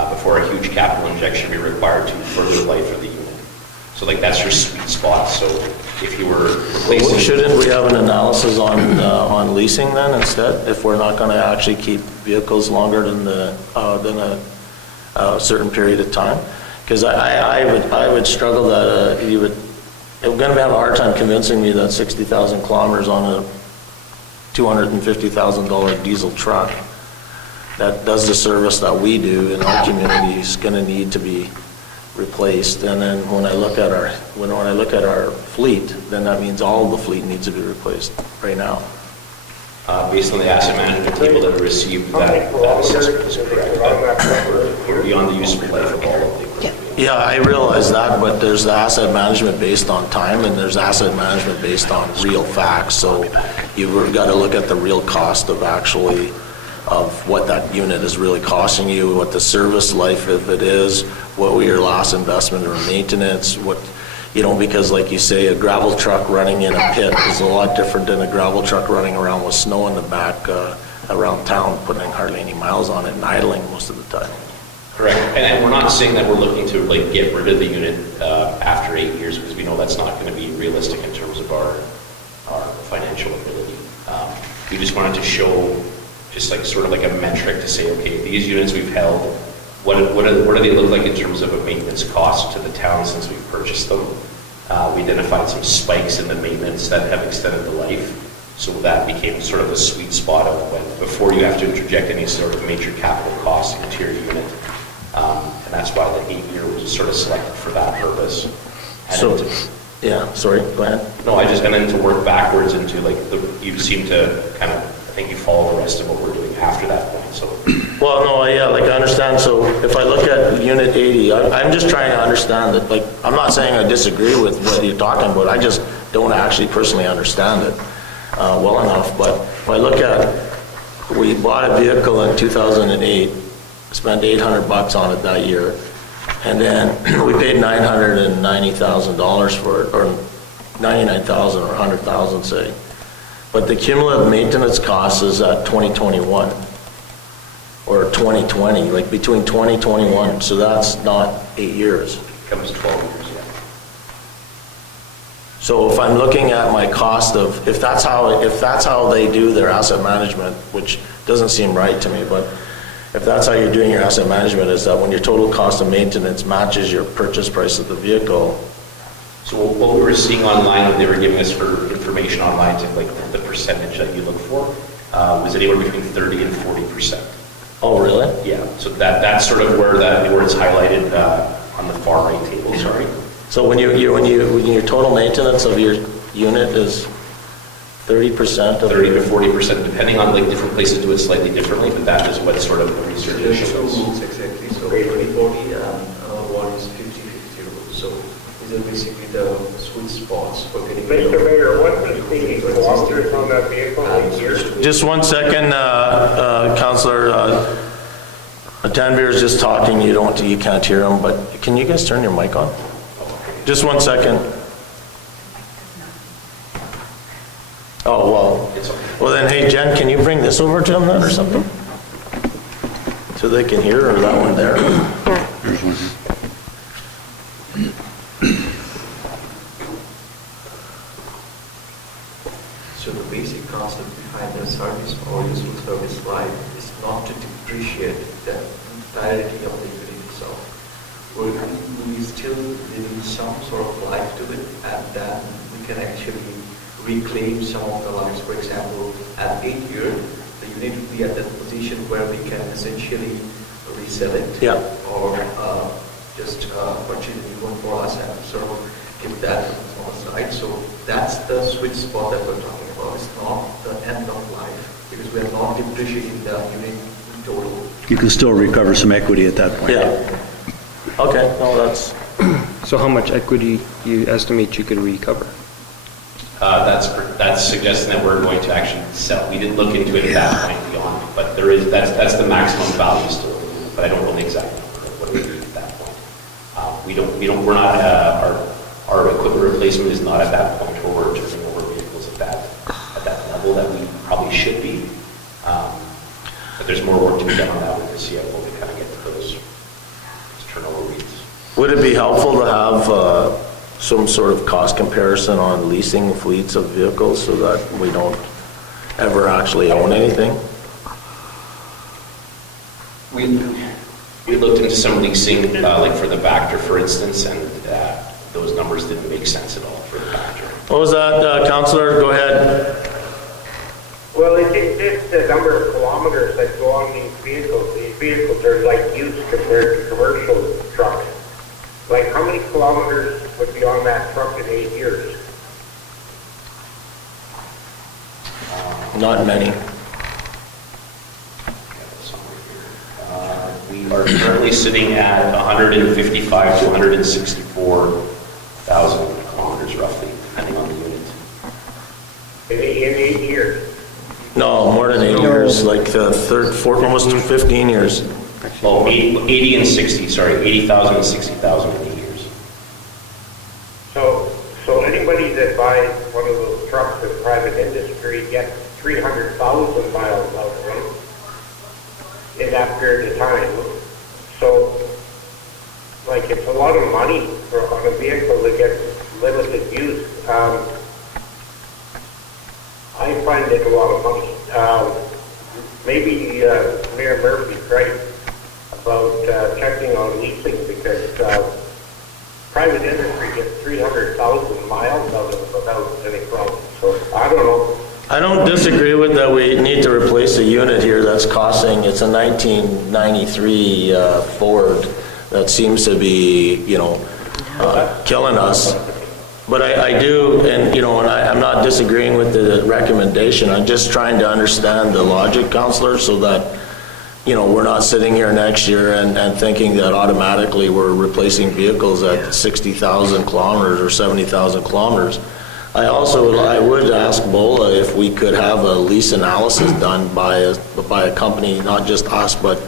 before a huge capital injection be required to further life of the unit. So like that's your sweet spot. So if you were replacing... Well, shouldn't we have an analysis on leasing then instead, if we're not going to actually keep vehicles longer than a certain period of time? Because I would struggle that you're going to have a hard time convincing me that 60,000 kilometers on a $250,000 diesel truck that does the service that we do in our community is going to need to be replaced. And then when I look at our fleet, then that means all the fleet needs to be replaced right now. Based on the asset management table that received that assessment is correct. We're beyond the useful life of all of the equipment. Yeah, I realize that, but there's the asset management based on time and there's asset management based on real facts. So you've got to look at the real cost of what that unit is really costing you, what the service life of it is, what your last investment or maintenance, because like you say, a gravel truck running in a pit is a lot different than a gravel truck running around with snow in the back around town, putting hardly any miles on it and idling most of the time. Correct. And we're not saying that we're looking to like get rid of the unit after 8 years because we know that's not going to be realistic in terms of our financial ability. We just wanted to show just like sort of like a metric to say, okay, these units we've held, what do they look like in terms of a maintenance cost to the town since we've purchased them? We identified some spikes in the maintenance that have extended the life. So that became sort of a sweet spot of when, before you have to interject any sort of major capital cost into your unit. And that's why the 8-year was sort of selected for that purpose. And sorry, go ahead. No, and then to work backwards into like, you seem to kind of, I think you follow the rest of what we're doing after that point, so. Well, no, yeah, like I understand. So if I look at Unit 80, I'm just trying to understand it. Like, I'm not saying I disagree with what you're talking about. I just don't actually personally understand it well enough. But if I look at we bought a vehicle in 2008, spent $800 on it that year, and then we paid $990,000 for it, or $99,000 or $100,000, say. But the cumulative maintenance cost is at 2021 or 2020, like between 2021. So that's not 8 years. Comes 12 years, yeah. So if I'm looking at my cost of, if that's how they do their asset management, which doesn't seem right to me, but if that's how you're doing your asset management, is that when your total cost of maintenance matches your purchase price of the vehicle. So what we were seeing online, when they were giving us for information online, to like the percentage that you look for, was anywhere between 30 and 40%. Oh, really? Yeah, so that's sort of where it's highlighted on the far right table, sorry. So when your total maintenance of your unit is 30% of 30 to 40%, depending on, like, different places do it slightly differently, but that is what sort of the research There are shows. two rules exactly, so 20/40 and another one is 50/50 rule. So these are basically the sweet spots for getting. Mr. Mayor, what was the kilometers on that vehicle a year? Just 1 second, Councillor. Tanvir is just talking. You can't hear him. But can you guys turn your mic on? Just 1 second. Oh well. Well then, hey Jen, can you bring this over to him then or something, so they can hear, or that one there? Here's one here. So the basic concept behind the service or useful service life is not to depreciate the entirety of the unit itself. We still living some sort of life to it, and then we can actually reclaim some of the lives. For example, at 8 years, the unit will be at that position where we can essentially resell it, Yeah. or just purchase a new one for us and sort of give that on the side. So that's the sweet spot that we're talking about. It's not the end of life, because we are not depreciating the unit in total. You can still recover some equity at that point. Yeah. Okay. No, that's. So how much equity do you estimate you could recover? That's suggesting that we're going to actually sell. We didn't look into it at that point beyond, but that's the maximum value still, but I don't know the exact number of what it would be at that point. We're not, our equipment replacement is not at that point where we're turning over vehicles at that level that we probably should be. But there's more work to be done on that with the CFO to kind of get to those turnover rates. Would it be helpful to have some sort of cost comparison on leasing fleets of vehicles so that we don't ever actually own anything? We looked into some leasing, like for the Vector, for instance, and those numbers didn't make sense at all for the Vector. What was that, Councillor? Go ahead. Well, it's just the number of kilometers that go on these vehicles. These vehicles are like used compared to commercial trucks. Like, how many kilometers would be on that truck in 8 years? Not many. We are currently sitting at 155 to 164,000 kilometers roughly, depending on the unit. In 8 years? No, more than 8 years, like almost 15 years. Oh, 80 and 60, sorry, 80,000 and 60,000 in 8 years. So anybody that buys one of those trucks in private industry gets 300,000 miles out of them in that period of time. So, like, it's a lot of money on a vehicle that gets limited use. I find it a lot of money. Maybe Mayor Murphy's right about checking on leasing, because private industry gets 300,000 miles out of it without any problem. So I don't know. I don't disagree with that. We need to replace a unit here that's costing, it's a 1993 Ford that seems to be, killing us. But I do, and I'm not disagreeing with the recommendation. I'm just trying to understand the logic, Councillor, so that, we're not sitting here next year and thinking that automatically we're replacing vehicles at 60,000 kilometers or 70,000 kilometers. I would ask BOLA if we could have a lease analysis done by a company, not just us, but,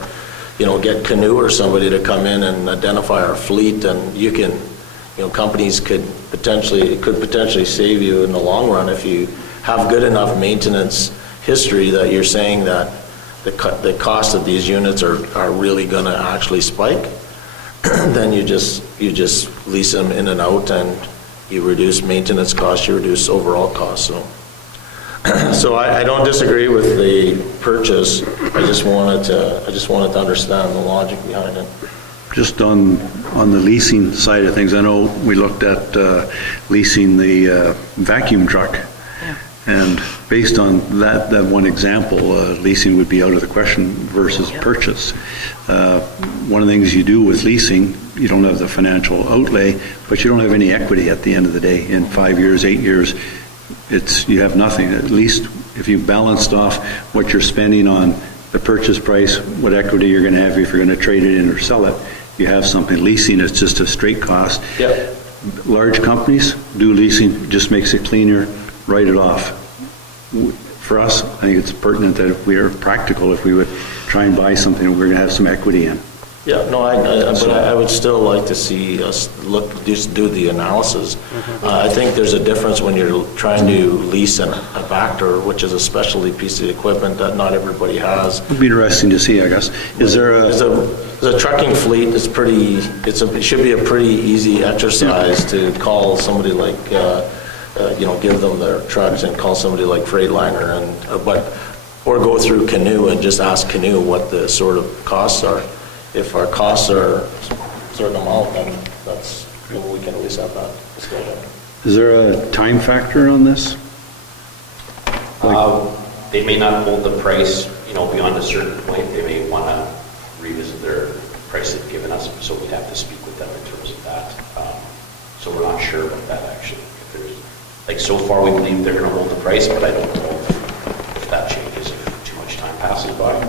get Canoe or somebody to come in and identify our fleet, and companies could potentially save you in the long run if you have good enough maintenance history that you're saying that the cost of these units are really going to actually spike. Then you just lease them in and out, and you reduce maintenance costs, you reduce overall costs. So I don't disagree with the purchase. I just wanted to understand the logic behind it. Just on the leasing side of things, I know we looked at leasing the vacuum truck. And based on that one example, leasing would be out of the question versus purchase. One of the things you do with leasing, you don't have the financial outlay, but you don't have any equity at the end of the day. In 5 years, 8 years, you have nothing. At least if you balanced off what you're spending on the purchase price, what equity you're going to have if you're going to trade it in or sell it, you have something. Leasing is just a straight cost. Yep. Large companies do leasing, just makes it cleaner, write it off. For us, I think it's pertinent that if we are practical, if we would try and buy something we're going to have some equity in. Yeah, no, but I would still like to see us do the analysis. I think there's a difference when you're trying to lease a Vactor, which is a specialty piece of equipment that not everybody has. It'd be interesting to see, I guess. Is there the trucking fleet is it should be a pretty easy exercise to call somebody like, give them their trucks and call somebody like Freightliner or go through Canoe and just ask Canoe what the sort of costs are. If our costs are a certain amount, then we can at least have that discussion. Is there a time factor on this? They may not hold the price, beyond a certain point. They may want to revisit their price they've given us, so we'd have to speak with them in terms of that. So we're not sure about that, actually. So far we believe they're going to hold the price, but I don't know if that changes if too much time passes by.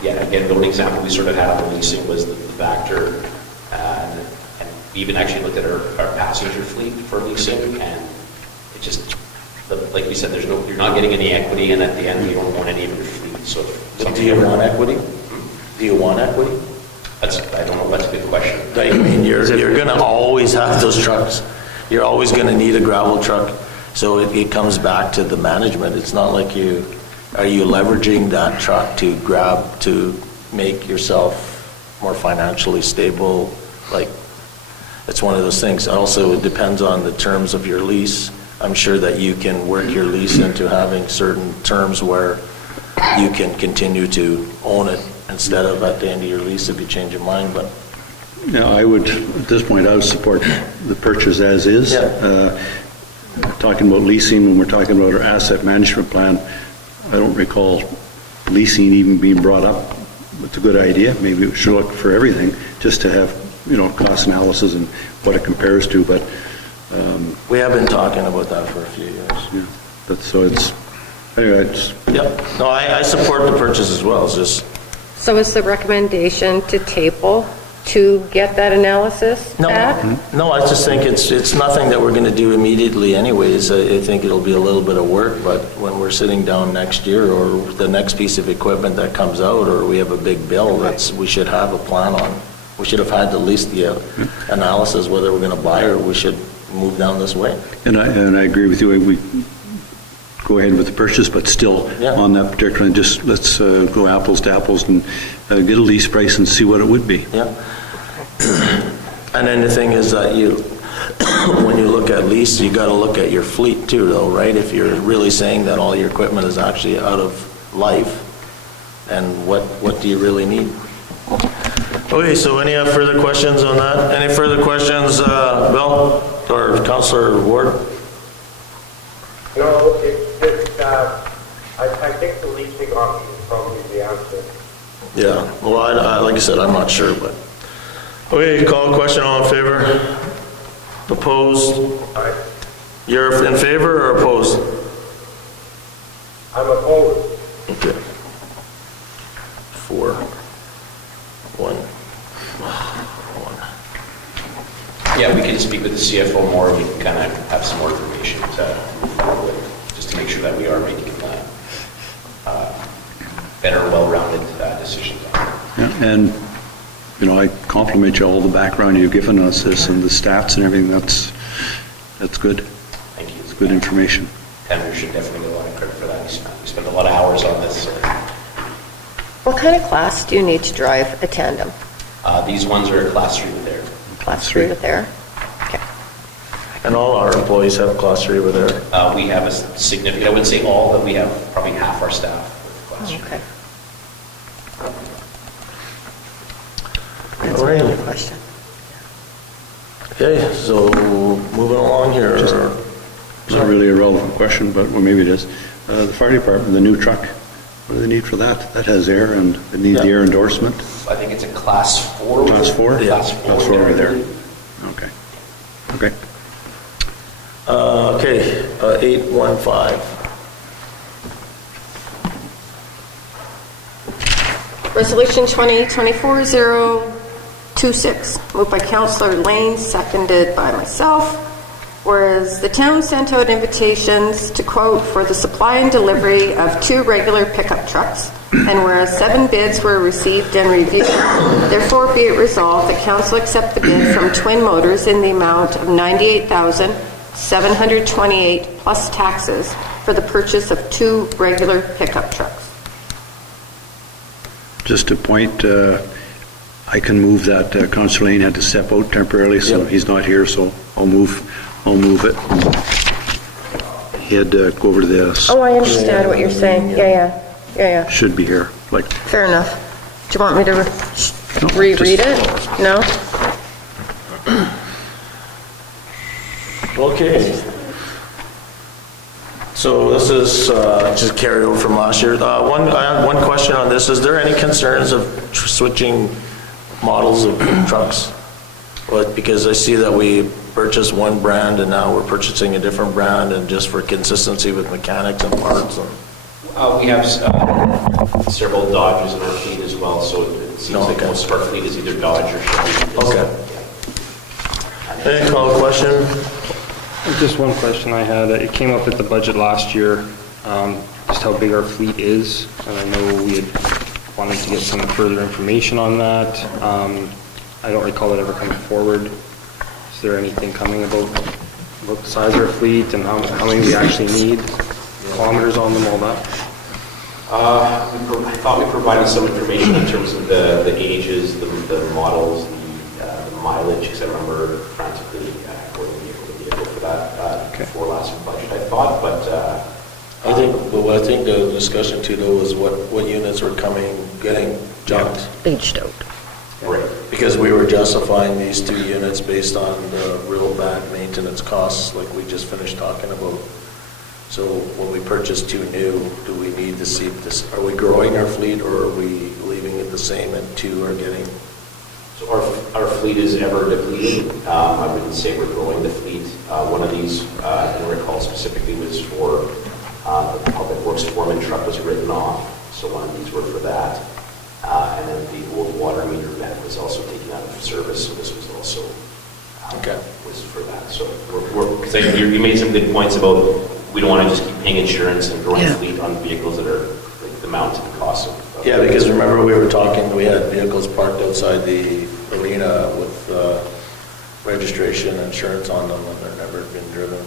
Again, the only example we sort of had on the leasing was the Vactor, and we even actually looked at our passenger fleet for leasing, and it just, like we said, you're not getting any equity, and at the end you don't want any of your fleet. So do you want equity? Do you want equity? I don't know. That's a good question. I mean, you're going to always have those trucks. You're always going to need a gravel truck. So it comes back to the management. It's not like are you leveraging that truck to make yourself more financially stable? Like, it's one of those things. Also, it depends on the terms of your lease. I'm sure that you can work your lease into having certain terms where you can continue to own it instead of at the end of your lease if you change your mind. But at this point, I would support the purchase as is. Yeah. Talking about leasing, when we're talking about our asset management plan, I don't recall leasing even being brought up. It's a good idea. Maybe we should look for everything just to have, cost analysis and what it compares to. But we have been talking about that for a few years. Anyway, No, I support the purchase as well. It's just. So is the recommendation to table to get that analysis back? No, I just think it's nothing that we're going to do immediately anyways. I think it'll be a little bit of work, but when we're sitting down next year or the next piece of equipment that comes out or we have a big bill, we should have a plan on. We should have had at least the analysis whether we're going to buy or we should move down this way. And I agree with you. We go ahead with the purchase, but still on that particular, just let's go apples to apples and get a lease price and see what it would be. Yeah. And then the thing is that when you look at lease, you got to look at your fleet too, though, right? If you're really saying that all your equipment is actually out of life, and what do you really need? Okay, so any further questions on that? Any further questions, Bill or Councillor Ward? No, it's just, I think the leasing option is probably the answer. Yeah, well, I like I said, I'm not sure, but. Okay, call a question, all in favor? Opposed? Aye. You're in favor or opposed? I'm opposed. Okay. 4, 1. Yeah, we can speak with the CFO more, we can kind of have some more information to move forward with, just to make sure that we are making better, well-rounded decisions on it. Yeah, and, you know, I compliment you all the background you've given us, this and the stats and everything. That's good. Thank you. It's good information. Andrew should definitely get a lot of credit for that. We spent a lot of hours on this. So. What kind of class do you need to drive a tandem? These ones are Class 3 with Air. Class 3 with Air? Okay. And all our employees have Class 3 over there. We have a significant, I wouldn't say all, but we have probably half our staff with Class 3. Okay. That's All my right. only question. Okay, so moving along here. It's not really a relevant question, but well, maybe it is. The fire department, the new truck, what do they need for that? That has air and it needs the air endorsement. I think it's a Class 4. Class 4? Yeah. Class 4 over there. Okay. Okay. Okay, 815. Resolution 2024-026, moved by Councillor Lane, seconded by myself. Whereas the town sent out invitations to quote for the supply and delivery of 2 regular pickup trucks, and whereas 7 bids were received and reviewed, therefore be it resolved that council accept the bid from Twin Motors in the amount of $98,728 plus taxes for the purchase of 2 regular pickup trucks. Just a point, I can move that. Councillor Lane had to step out temporarily, so he's not here, so I'll move it. He had to go over to this. Oh, I understand what you're saying. Yeah. Should be here. Like, Fair enough. Do you want me to reread it? No? Okay. So this is just carry over from last year. I have one question on this. Is there any concerns of switching models of trucks? Well, because I see that we purchased one brand and now we're purchasing a different brand, and just for consistency with mechanics and parts. And We have several Dodges in our fleet as well, so it seems like most of our fleet is either Dodge or Chevy. Okay. Any call question? Just one question I had. It came up at the budget last year, just how big our fleet is, and I know we had wanted to get some further information on that. I don't recall it ever coming forward. Is there anything coming about the size of our fleet and how many we actually need, kilometers on them, all that? I thought we provided some information in terms of the ages, the models, the mileage, because I remember frantically going vehicle to vehicle for that before last budget, I thought, but... I think the discussion too, though, was what units were getting junked. Aged out. Right. Because we were justifying these 2 units based on the real bad maintenance costs, like we just finished talking about. So when we purchase 2 new, do we need to see this? Are we growing our fleet, or are we leaving it the same and 2 are getting? So our fleet is ever depleting. I wouldn't say we're growing the fleet. One of these, I don't recall specifically, was for the Public Works foreman truck was written off. So one of these were for that. And then the old water meter vent was also taken out of service. So this was also was for that. So because you made some good points about we don't want to just keep paying insurance and growing fleet on vehicles that are like the mountain cost of. Yeah, because remember we were talking, we had vehicles parked outside the arena with registration and insurance on them, and they're never been driven.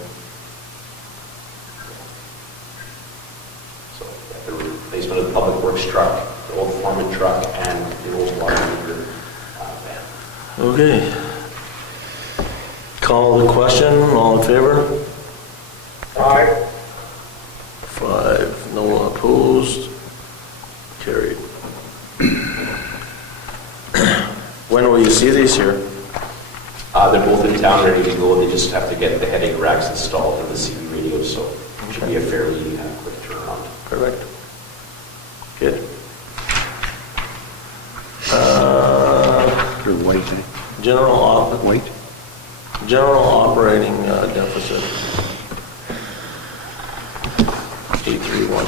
So the replacement of the Public Works truck, the old foreman truck, and the old water meter van. Okay. Call the question. All in favor? Aye. 5, no opposed. Carried. When will you see these here? They're both in town, ready to go. They just have to get the headache racks installed and the CB radios, so it should be a fairly quick turnaround. Correct. Good. for the white, White? General operating deficit. 831.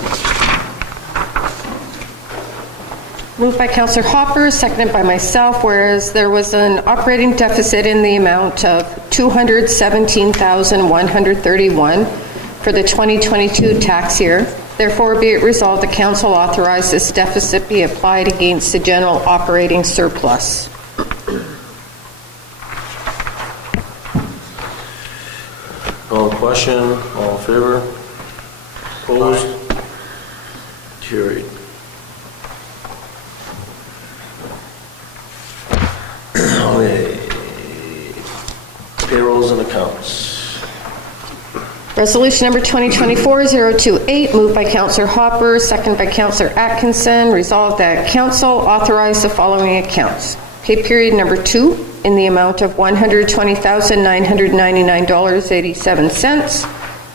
Moved by Councillor Hopper, seconded by myself, whereas there was an operating deficit in the amount of $217,131 for the 2022 tax year. Therefore, be it resolved, the council authorize this deficit be applied against the general operating surplus. Call the question, all in favor? Opposed? Carried. Okay. Payrolls and accounts. Resolution number 2024-028, moved by Councillor Hopper, seconded by Councillor Atkinson. Resolved that council authorize the following accounts. Pay period number 2 in the amount of $120,999.87.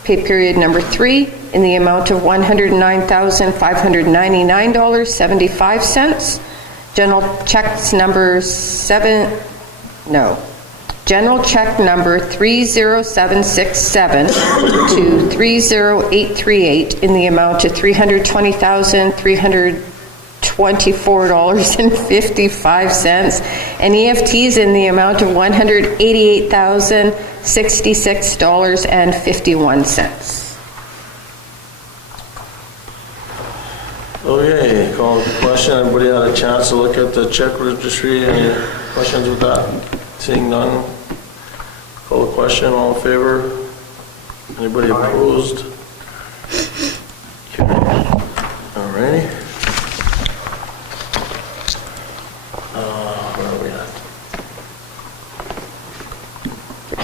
Pay period number 3 in the amount of $109,599.75. General checks number General check number 30767 to 30838 in the amount of $320,324.55, and EFTs in the amount of $188,066.51. Okay, call the question. Everybody had a chance to look at the check registry. Any questions with that? Seeing none, call the question. All in favor? Anybody opposed? Okay. All righty. Where are we at?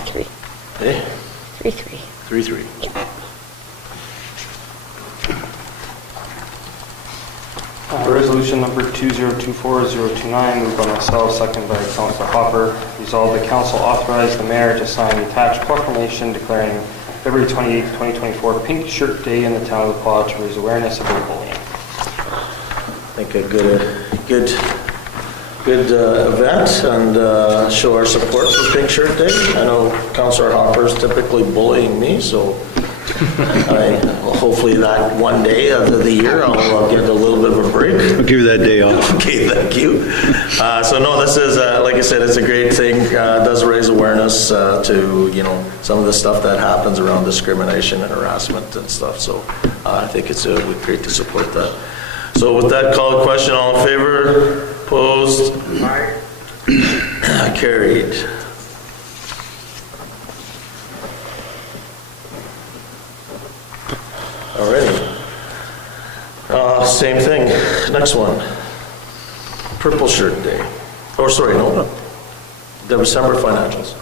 3. Hey? 3-3. 3-3. Resolution number 2024-029, moved by myself, seconded by Councillor Hopper. Resolved the council authorize the mayor to sign the attached proclamation declaring February 28, 2024 Pink Shirt Day in the town of La Paz to raise awareness about bullying. I think a good event and show our support for Pink Shirt Day. I know Councillor Hopper is typically bullying me, so hopefully that one day of the year I'll get a little bit of a break. I'll give you that day off. Okay, thank you. So no, this is, like I said, it's a great thing. It does raise awareness to, some of the stuff that happens around discrimination and harassment and stuff. So I think it's great to support that. So with that, call the question. All in favor? Opposed? Aye. Carried. Alrighty. Same thing. Next one. Purple Shirt Day. Oh, sorry, no. The December financials.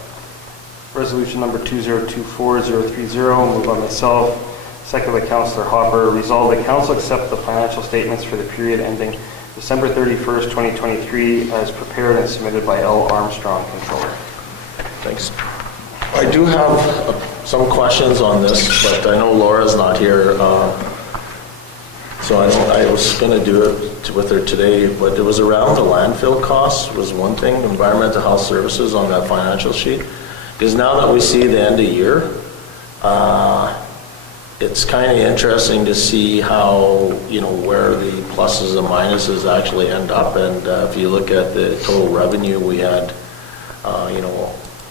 Resolution number 2024-030, moved by myself, seconded by Councillor Hopper. Resolved that council accept the financial statements for the period ending December 31st, 2023 as prepared and submitted by L. Armstrong, Controller. Thanks. I do have some questions on this, but I know Laura's not here, so I was going to do it with her today, but it was around the landfill costs was one thing, environmental health services on that financial sheet. Because now that we see the end of year, it's kind of interesting to see how, where the pluses and minuses actually end up. And if you look at the total revenue, we had, a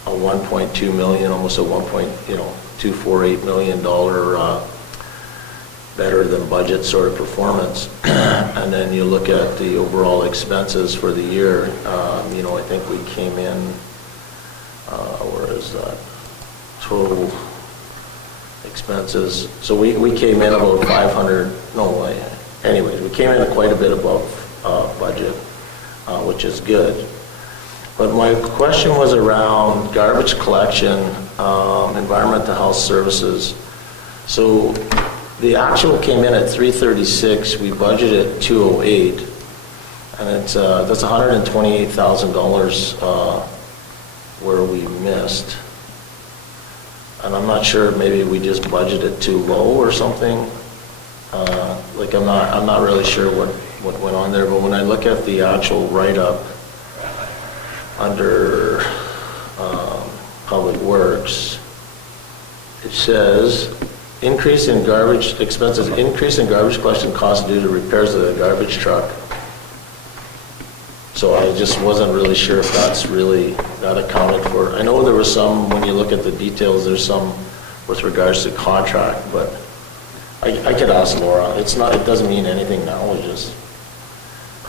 1.2 million, almost a $248 million better than budget sort of performance. And then you look at the overall expenses for the year, I think we came in, where is that? Total expenses. So we came in about 500, anyways, we came in quite a bit above budget, which is good. But my question was around garbage collection, environmental health services. So the actual came in at 336, we budgeted 208, and it's that's $128,000 where we missed. And I'm not sure, maybe we just budgeted too low or something. I'm not really sure what went on there, but when I look at the actual write-up under Public Works, it says increase in garbage expenses, increase in garbage collection costs due to repairs of the garbage truck. So I just wasn't really sure if that's really, that accounted for. I know there was some, when you look at the details, there's some with regards to contract, but I could ask Laura. It's not, it doesn't mean anything now, it's just,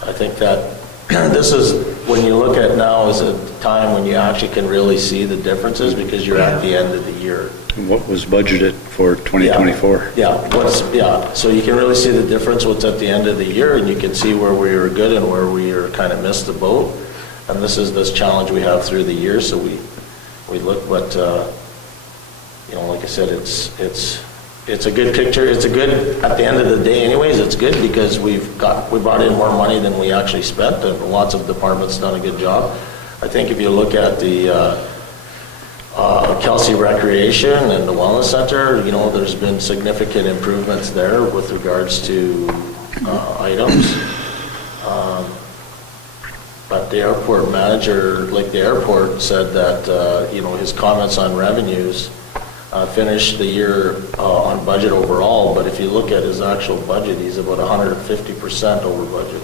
I think that this is, when you look at now is a time when you actually can really see the differences because you're at the end of the year. What was budgeted for 2024? Yeah, so you can really see the difference, what's at the end of the year, and you can see where we were good and where we are kind of missed the boat. And this is this challenge we have through the year, so we look, but, you know, like I said, it's a good picture. It's a good, at the end of the day anyways, it's good because we brought in more money than we actually spent, and lots of departments done a good job. I think if you look at the Kelsey Recreation and the Wellness Center, you know, there's been significant improvements there with regards to items. But the airport manager, like the airport, said that, you know, his comments on revenues finished the year on budget overall, but if you look at his actual budget, he's about 150% over budget.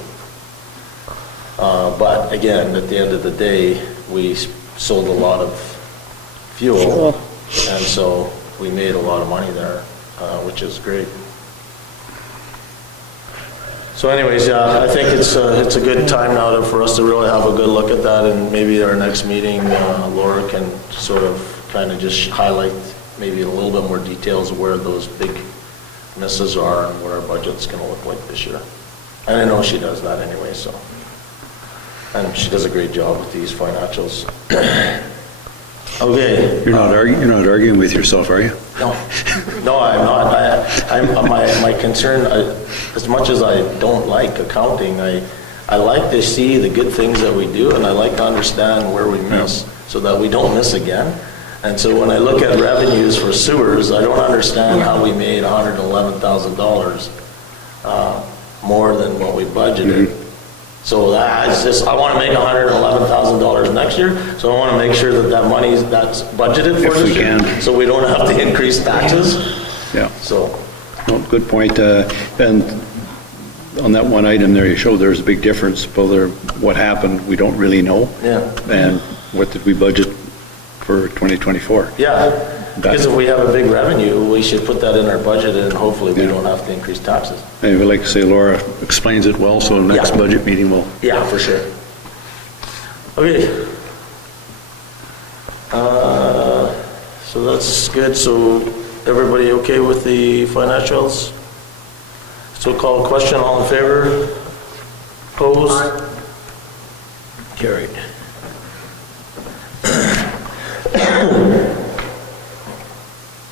But again, at the end of the day, we sold a lot of fuel, and so we made a lot of money there, which is great. So anyways, I think it's a good time now for us to really have a good look at that, and maybe our next meeting, Laura can sort of kind of just highlight maybe a little bit more details of where those big misses are and what our budget's going to look like this year. And I know she does that anyway, so. And she does a great job with these financials. Okay. You're not arguing with yourself, are you? No, I'm not. My concern, as much as I don't like accounting, I like to see the good things that we do, and I like to understand where we miss so that we don't miss again. And so when I look at revenues for sewers, I don't understand how we made $111,000 more than what we budgeted. Mm-hmm. So that's just, I want to make $111,000 next year, so I want to make sure that that money that's budgeted for this year, so we don't have to increase taxes. Yeah. So. Well, good point. And on that one item there, you showed there's a big difference. Whether what happened, we don't really know. Yeah. And what did we budget for 2024? Yeah. Because if we have a big revenue, we should put that in our budget, and hopefully we don't have to increase taxes. And we like to say Laura explains it well, so next budget meeting we'll... Yeah, for sure. Okay. So that's good. So everybody okay with the financials? So call a question. All in favor? Opposed? Carried.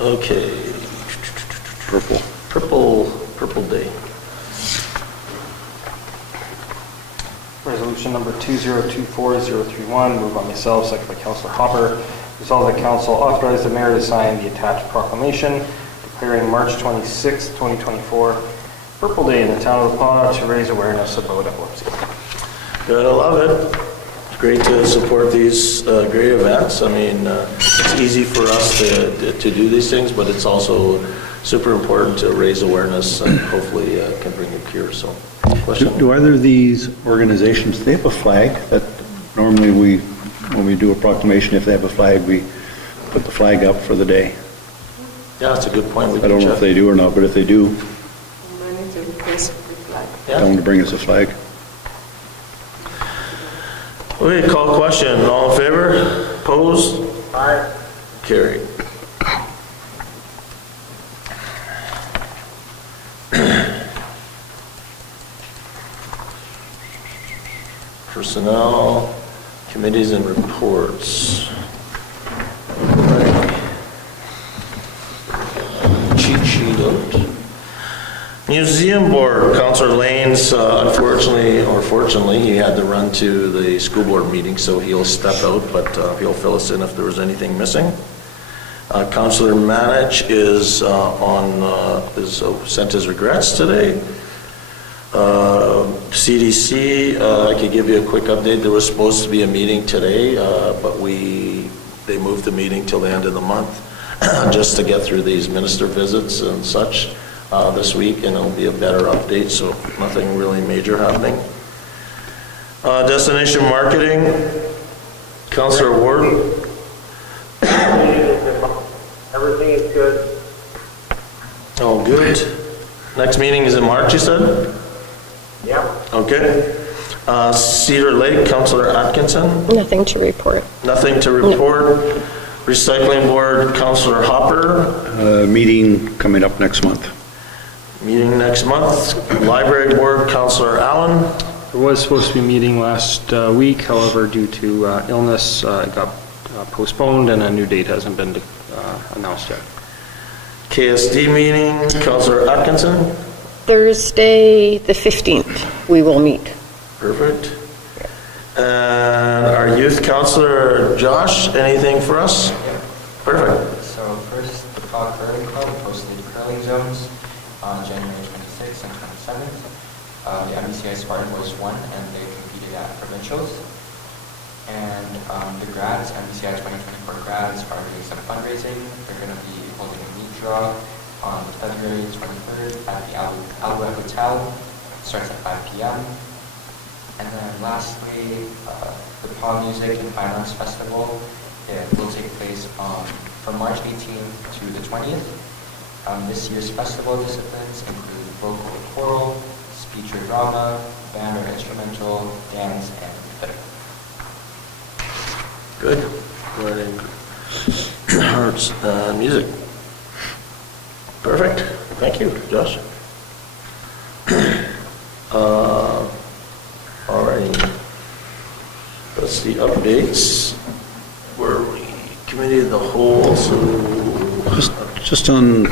Okay. Purple day. Resolution number 2024-031, moved by myself, second by Councilor Hopper. Resolved that council authorize the mayor to sign the attached proclamation declaring March 26, 2024 Purple Day in the town of Ottawa to raise awareness about epilepsy. Gotta love it. It's great to support these great events. I mean, it's easy for us to do these things, but it's also super important to raise awareness and hopefully can bring a cure. So, question? Do either of these organizations, they have a flag that normally when we do a proclamation, if they have a flag, we put the flag up for the day? Yeah, that's a good point. I don't know if they do or not, but if they do, tell them to bring us a flag. Okay, call question. All in favor? Opposed? Aye. Carried. Personnel, committees and reports. Cheat sheet out. Museum Board, Councillor Lanes, unfortunately, or fortunately, he had to run to the school board meeting, so he'll step out, but he'll fill us in if there was anything missing. Councillor Manich is sent his regrets today. CDC, I could give you a quick update. There was supposed to be a meeting today, but they moved the meeting till the end of the month just to get through these minister visits and such this week, and it'll be a better update, so nothing really major happening. Destination marketing, Councillor Ward. Everything is good. Oh, good. Next meeting is in March, you said? Yep. Okay. Cedar Lake, Councillor Atkinson. Nothing to report. Nothing to report. Recycling Board, Councillor Hopper. Meeting coming up next month. Meeting next month. Library Board, Councillor Allen. There was supposed to be a meeting last week, however, due to illness, it got postponed and a new date hasn't been announced yet. KSD meeting, Councillor Atkinson. Thursday, the 15th, we will meet. Perfect. And our youth councillor, Josh, anything for us? Yeah. Perfect. So first, the Prague Curling Club hosted curling zones on January 26th and 27th. The MBCI Spartan Boys won and they competed at provincials. And the grads, MBCI 2024 grads, are doing some fundraising. They're going to be holding a meat draw on February 23rd at the Alouette Hotel. It starts at 5 p.m. And then lastly, the Paw Music and Fine Arts Festival. It will take place from March 18th to the 20th. This year's festival disciplines include vocal or choral, speech or drama, band or instrumental, dance, and theater. Good. Learning arts and music. Perfect. Thank you, Josh. All right. That's the updates. Where are we? Committee of the whole, so... Just on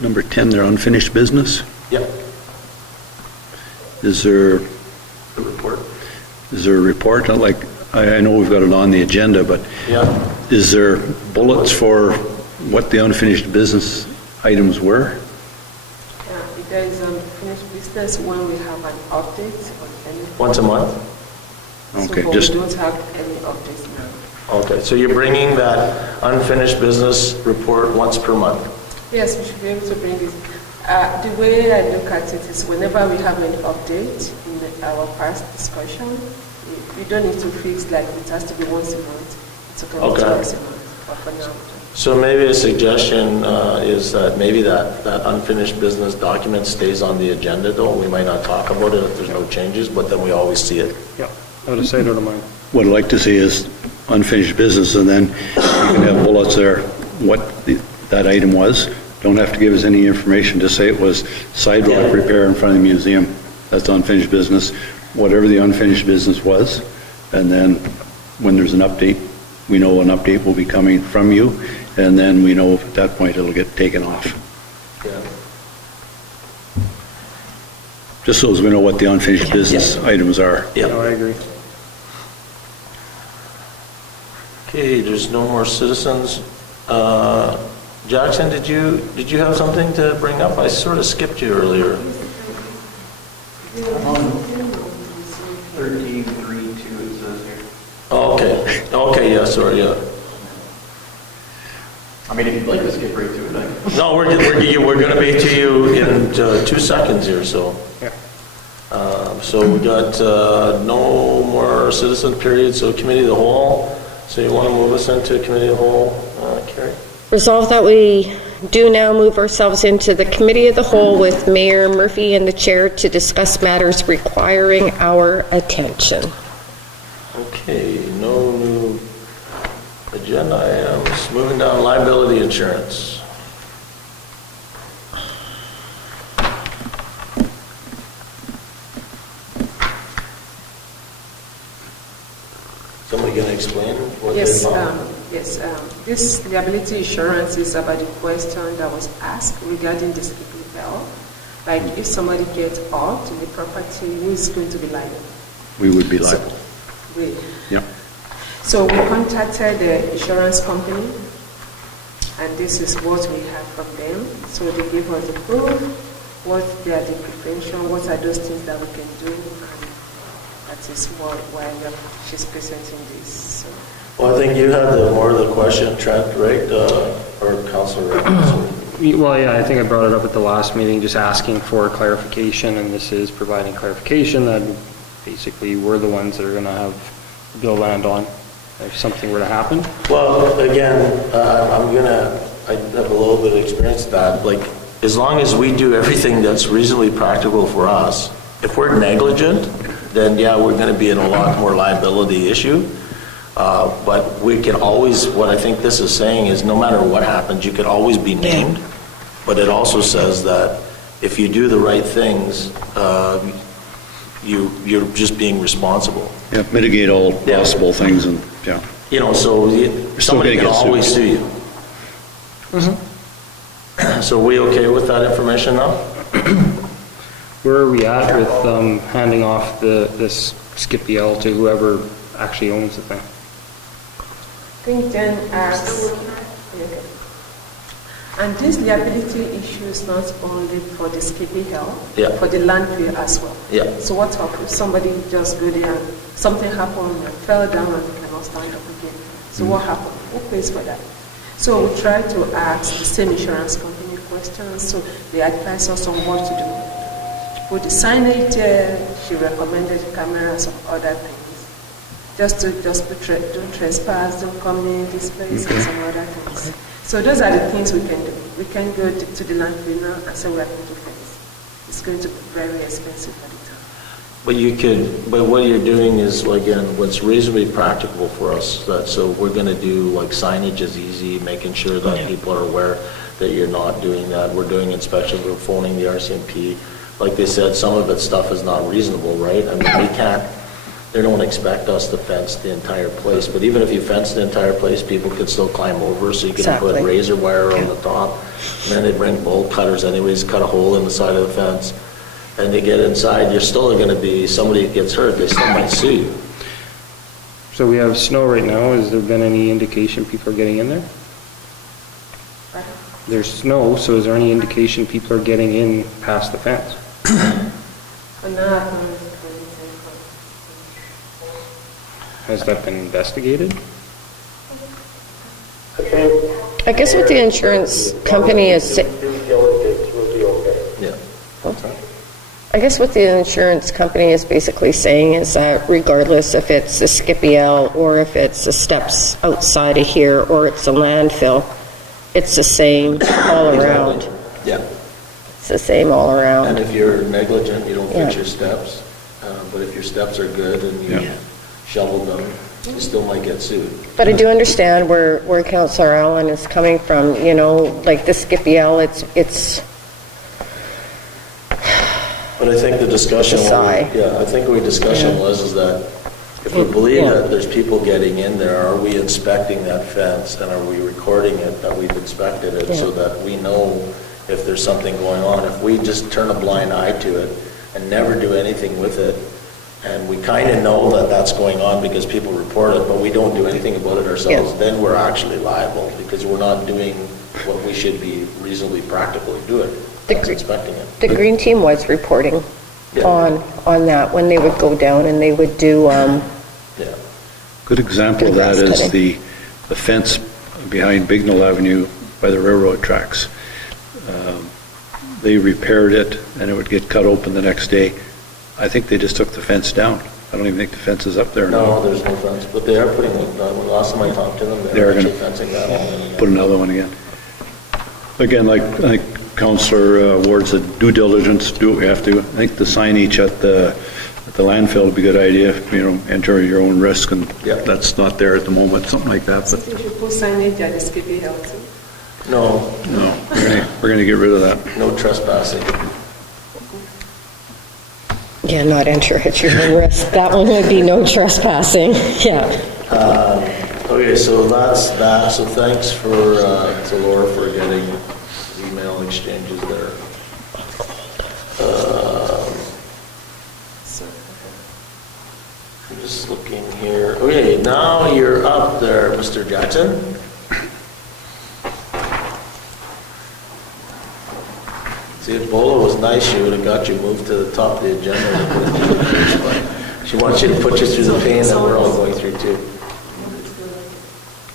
number 10, their unfinished business. Yep. Is there The report. a report? Like, I know we've got it on the agenda, but Yeah. is there bullets for what the unfinished business items were? If there is unfinished business, when we have an update on anything. Once a month? Okay, So, but just- we don't have any updates now. Okay, so you're bringing that unfinished business report once per month? Yes, we should be able to bring this. The way I look at it is whenever we have an update in our past discussion, we don't need to fix like it has to be once a month. It's okay, Okay. once a month, or for now. So maybe a suggestion is that maybe that unfinished business document stays on the agenda though. We might not talk about it if there's no changes, but then we always see it. Yeah, out of sight, out of mind. What I'd like to see is unfinished business, and then you can have bullets there, what that item was. Don't have to give us any information, just say it was sidewalk repair in front of the museum. That's unfinished business, whatever the unfinished business was. And then when there's an update, we know an update will be coming from you, and then we know at that point it'll get taken off. Yeah. Just so as we know what the unfinished business items are. Yeah. No, I agree. Okay, there's no more citizens. Jackson, did you have something to bring up? I sort of skipped you earlier. 13.32 it says here. Oh, okay, yeah, sorry, yeah. I mean, if you'd like to skip right to it, I can. No, we're going to be to you in 2 seconds here, so. Yeah. So we got no more citizen period, so committee of the whole. So you want to move us into committee of the whole, Carrie? Resolve that we do now move ourselves into the committee of the whole with Mayor Murphy and the chair to discuss matters requiring our attention. Okay, no new agenda items. Moving down, liability insurance. Somebody going to explain what Yes, they found? this liability insurance is about the question that was asked regarding the skipping bell. Like if somebody gets hurt in the property, who is going to be liable? We would be liable. Yep. So we contacted the insurance company, and this is what we have from them. So they gave us the proof, what they are the prevention, what are those things that we can do, and that is why she's presenting this. So. Well, I think you had more of the question, Trent, right? Or Councilor? Well, yeah, I think I brought it up at the last meeting, just asking for clarification, and this is providing clarification that basically we're the ones that are gonna have the bill land on if something were to happen. Well, again, I have a little bit of experience with that, like, as long as we do everything that's reasonably practical for us, if we're negligent, then yeah, we're gonna be in a lot more liability issue. But we can always, what I think this is saying is no matter what happens, you could always be named, but it also says that if you do the right things, you're just being responsible. Yeah, mitigate all possible things and, yeah. You know, so somebody can gonna get sued. always sue you. So we okay with that information now? Where are we at with handing off this Skip EL to whoever actually owns the thing? I think Jen asked, and this liability issue is not only for the skipping hill, Yeah. for the landfill as well. Yeah. So what happens if somebody just go there and something happened and fell down and cannot stand up again? So what happened? Who pays for that? So we try to ask the same insurance company questions, so they advise us on what to do. With the signage, she recommended cameras and other things. Just don't trespass, don't come in this place and some other things. So those are the things we can do. We can go to the landfill now and say we are going to fence. It's going to be very expensive for the town. But what you're doing is, again, what's reasonably practical for us, so we're gonna do, like, signage is easy, making sure that people are aware that you're not doing that. We're doing inspections, we're phoning the RCMP. Like they said, some of its stuff is not reasonable, right? I mean, they don't expect us to fence the entire place, but even if you fence the entire place, people could still climb over, so you can put Exactly. razor wire on the top, and then they bring bolt cutters anyways, cut a hole in the side of the fence, and they get inside, you're still gonna be, somebody gets hurt, they still might sue you. So we have snow right now. Has there been any indication people are getting in there? There's snow, so is there any indication people are getting in past the fence? Has that been investigated? I guess what the insurance company is, Due diligence will be okay. Yeah. I guess what the insurance company is basically saying is that regardless if it's a Skippy L or if it's the steps outside of here or it's a landfill, it's the same all around. Yeah. It's the same all And around. if you're negligent, you don't fix Yeah. your steps, but if your steps are good and you Yeah. shovel them, you still might get sued. But I do understand where Councillor Allen is coming from, you know, like the Skippy L, it's But I think the discussion, It's a sigh. I think the discussion was is that if we believe Yeah. that there's people getting in there, are we inspecting that fence and are we recording it that we've inspected it so that we know if there's something going on? If we just turn a blind eye to it and never do anything with it, and we kind of know that that's going on because people report it, but we don't do anything about it ourselves, then we're actually liable because we're not doing what we should be reasonably practically doing. That's inspecting it. the green team was reporting Yeah. on that when they would go down and they would do, Yeah. Good example of that is the fence behind Bignell Avenue by the railroad tracks. They repaired it and it would get cut open the next day. I think they just took the fence down. I don't even think the fence is up there No, now. there's no fence, but they are putting, last time I talked to them, They they're are gonna actually fencing that on. Put another one again. Again, like Councillor Ward said, due diligence, do what we have to. I think the signage at the landfill would be a good idea, you know, enter your own risk, and Yeah. that's not there at the moment, something like that, So but if you put signage at the Skippy Hill too. No, no, we're gonna get rid of that. no trespassing. yeah, not enter at your own risk. That one would be no trespassing, yeah. Okay, so that's that, so thanks to Laura for getting email exchanges there. I'm just looking here, okay, now you're up there, Mr. Jackson. See, if Bola was nice, she would have got you moved to the top of the agenda. She wants you to put you through the pain that we're all going through too.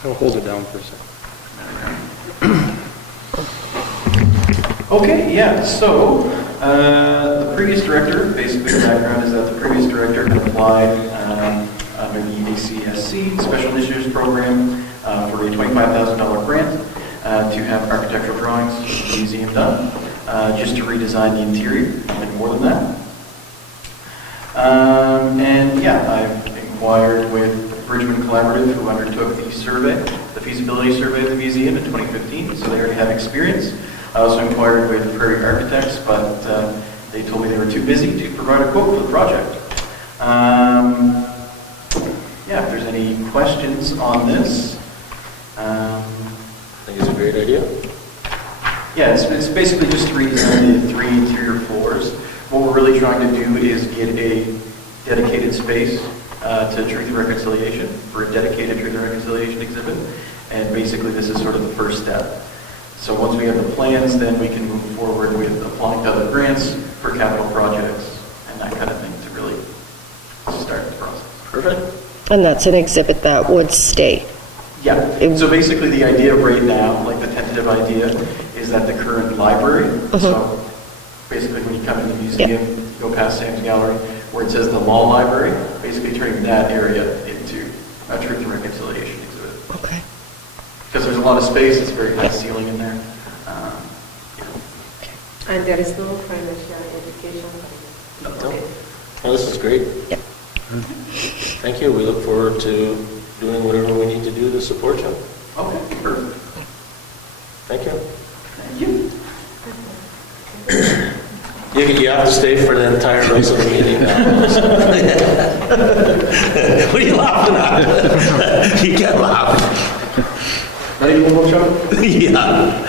I'll hold it down for a second. Okay, yeah, so the previous director, basically the background is that the previous director had applied under the ACSC Special Initiatives Program for a $25,000 grant to have architectural drawings of the museum done, just to redesign the interior, and more than that. And yeah, I've inquired with Bridgman Collaborative, who undertook the survey, the feasibility survey of the museum in 2015, so they already have experience. I also inquired with Prairie Architects, but they told me they were too busy to provide a quote for the project. Yeah, if there's any questions on this. I think it's a great idea. Yeah, it's basically just to redesign the 3 interior floors. What we're really trying to do is get a dedicated space to Truth and Reconciliation, for a dedicated Truth and Reconciliation exhibit. And basically this is sort of the first step. So once we have the plans, then we can move forward with applying to other grants for capital projects and that kind of thing to really start the process. Perfect. And that's an exhibit that would stay. Yeah, so basically the idea right now, like the tentative idea, is that the current library, so basically when you come into the museum, you go past Sam's Gallery, where it says the law library, basically turning that area into a Truth and Reconciliation exhibit. Okay. Because there's a lot of space, it's very high ceiling in there. And there is no financial education. No. Well, this is great. Yeah. Thank you. We look forward to doing whatever we need to do to support you. Okay, perfect. Thank you. Thank you. You have to stay for the entire rest of the meeting now. What are you laughing at? You can't laugh. Ready to move on? Yeah.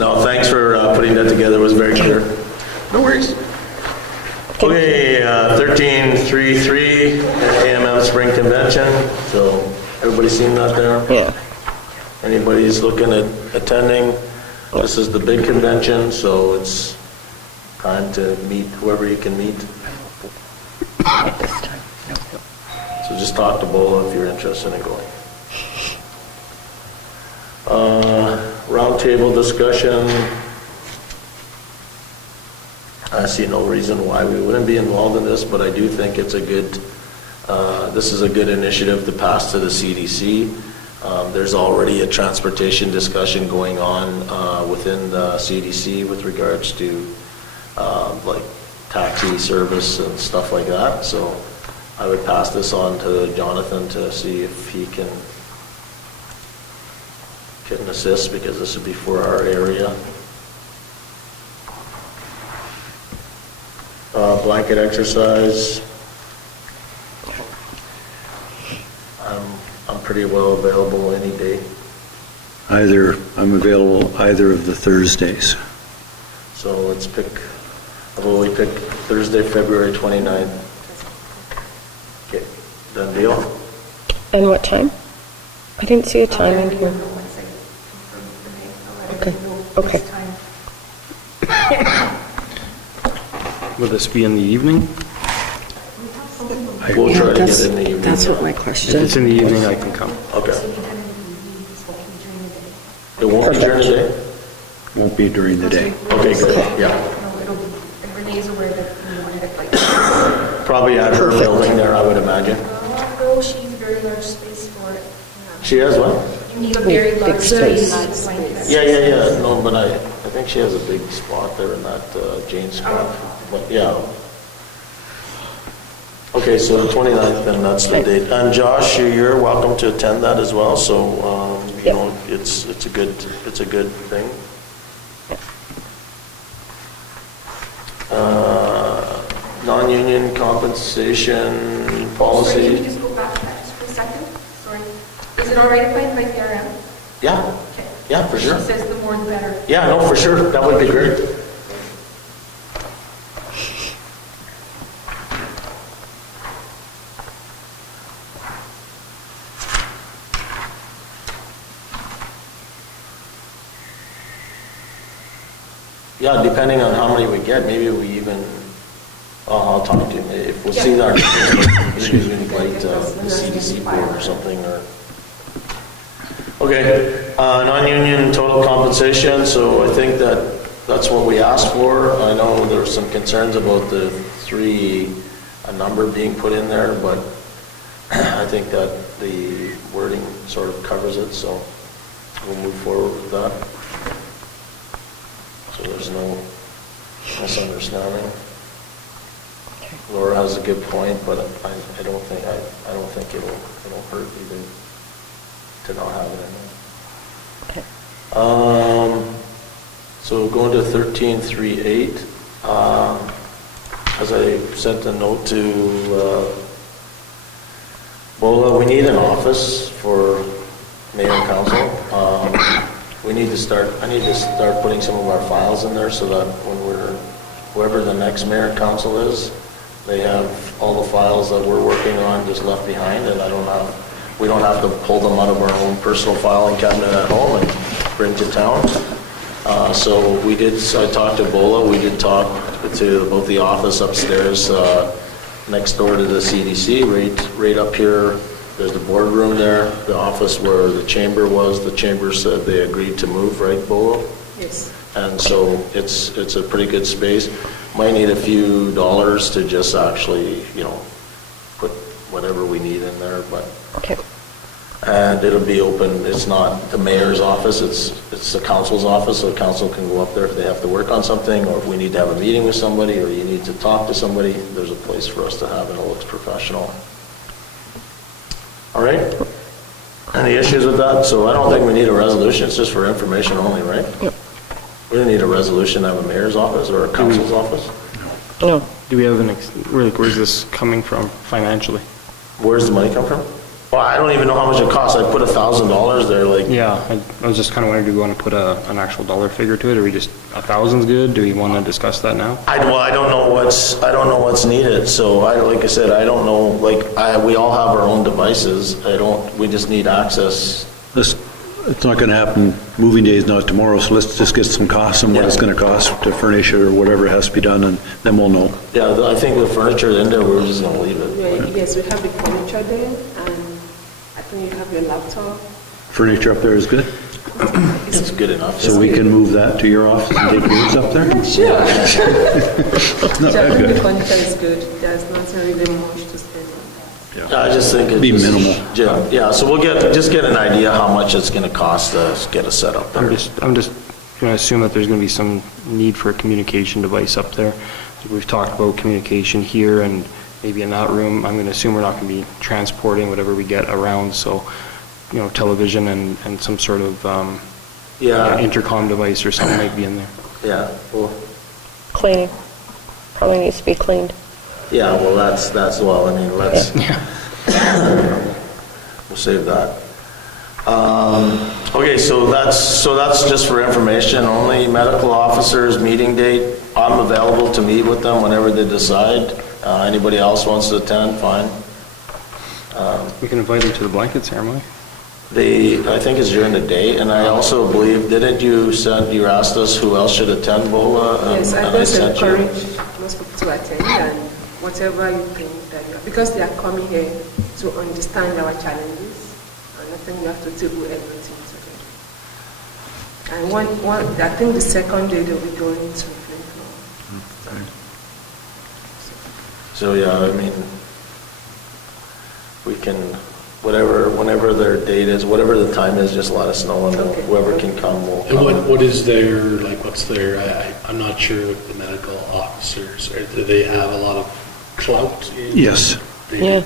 No, thanks for putting that together. It was very clear. No worries. Okay, 1333 AMM Spring Convention. So everybody seen that there? Yeah. Anybody's looking at attending? This is the big convention, so it's time to meet whoever you can meet. So just talk to Bola if you're interested in going. Roundtable discussion. I see no reason why we wouldn't be involved in this, but I do think it's a good, this is a good initiative to pass to the CDC. There's already a transportation discussion going on within the CDC with regards to like taxi service and stuff like that. So I would pass this on to Jonathan to see if he can assist, because this would be for our area. Blanket exercise. I'm pretty well available any day. I'm available either of the Thursdays. So let's pick, well, we pick Thursday, February 29th. Okay, done deal? And what time? I didn't see a time in here. Okay. Okay. Will this be in the evening? We'll try to get it in the evening. That's what my question If is. it's in the evening, I can come. Okay. It won't be during the day? Won't be during the day. Okay, good, yeah. Renee's aware that we wanted it like. Probably at her building there, I would imagine. No, she needs a very large space for it. She has what? You need a very large space. space. Yeah. No, but I think she has a big spot there in that Jane spot. But yeah. Okay, so the 29th, then that's the date. And Josh, you're welcome to attend that as well. So you know, it's a good thing. Non-union compensation policy. Sorry, can you just go back to that just for a second? Sorry. Is it all right if I invite the RM? Yeah. Okay. Yeah, for sure. She says the more the better. Yeah, no, for sure. That would be great. Yeah, depending on how many we get, maybe we even, I'll talk to him. If we'll see our, maybe we invite the CDC board or something, or. Okay, non-union total compensation, so I think that that's what we asked for. I know there were some concerns about the a number being put in there, but I think that the wording sort of covers it, so we'll move forward with that. So there's no misunderstanding. Laura has a good point, but I don't think it'll hurt either to not have it in there. So going to 1338, as I sent a note to Bola, we need an office for mayor and council. I need to start putting some of our files in there so that when whoever the next mayor and council is, they have all the files that we're working on just left behind, and we don't have to pull them out of our own personal filing cabinet at home and bring to town. So I talked to Bola, we did talk to both the office upstairs next door to the CDC, right up here. There's the boardroom there, the office where the chamber was. The chamber said they agreed to move, right, Bola? Yes. And so it's a pretty good space. Might need a few dollars to just actually, put whatever we need in there, but. Okay. And it'll be open. It's not the mayor's office, it's the council's office, so council can go up there if they have to work on something, or if we need to have a meeting with somebody, or you need to talk to somebody, there's a place for us to have it. It looks professional. All right? Any issues with that? So I don't think we need a resolution, it's just for information only, right? Yep. We don't need a resolution to have a mayor's office or a council's office? No. Do we have where's this coming from financially? Where's the money come from? Well, I don't even know how much it costs. I put $1,000 there, Yeah, I was just kind of wondering, do we want to put an actual dollar figure to it, or we just, 1,000's good? Do we want to discuss that now? I don't know what's needed. So like I said, I don't know, we all have our own devices. We just need access. It's not going to happen. Moving day is not tomorrow, so let's just get some costs and what it's going to cost to furnish it or whatever has to be done, and then we'll know. Yeah, I think the furniture in there, we're just going to leave it. Yes, we have the furniture there, and I think you have your laptop. Furniture up there is good? It's good enough. So we can move that to your office and take yours up there? Sure. Not that The good. furniture is good. There's not really much to spend on. I just think it'd be minimal. Yeah, so we'll get an idea how much it's going to cost to get a setup there. I'm just going to assume that there's going to be some need for a communication device up there. We've talked about communication here and maybe in that room. I'm going to assume we're not going to be transporting whatever we get around, so television and some sort of intercom device or something might be in there. Yeah, well. Cleaning. Probably needs to be cleaned. Yeah, well, let's we'll save that. Okay, so that's just for information only. Medical officers meeting date, I'm available to meet with them whenever they decide. Anybody else wants to attend, fine. We can invite them to the blanket ceremony. I think it's during the day, and I also believe, didn't you asked us who else should attend, Bola? Yes, I just encourage most people to attend, and whatever you think that because they are coming here to understand our challenges, and I think you have to table everything together. And I think the second day they'll be going to Flint. So yeah, we can, whenever their date is, whatever the time is, just let us know, and whoever can come will come. And what's their, I'm not sure with the medical officers, do they have a lot of clout? Yes. They do.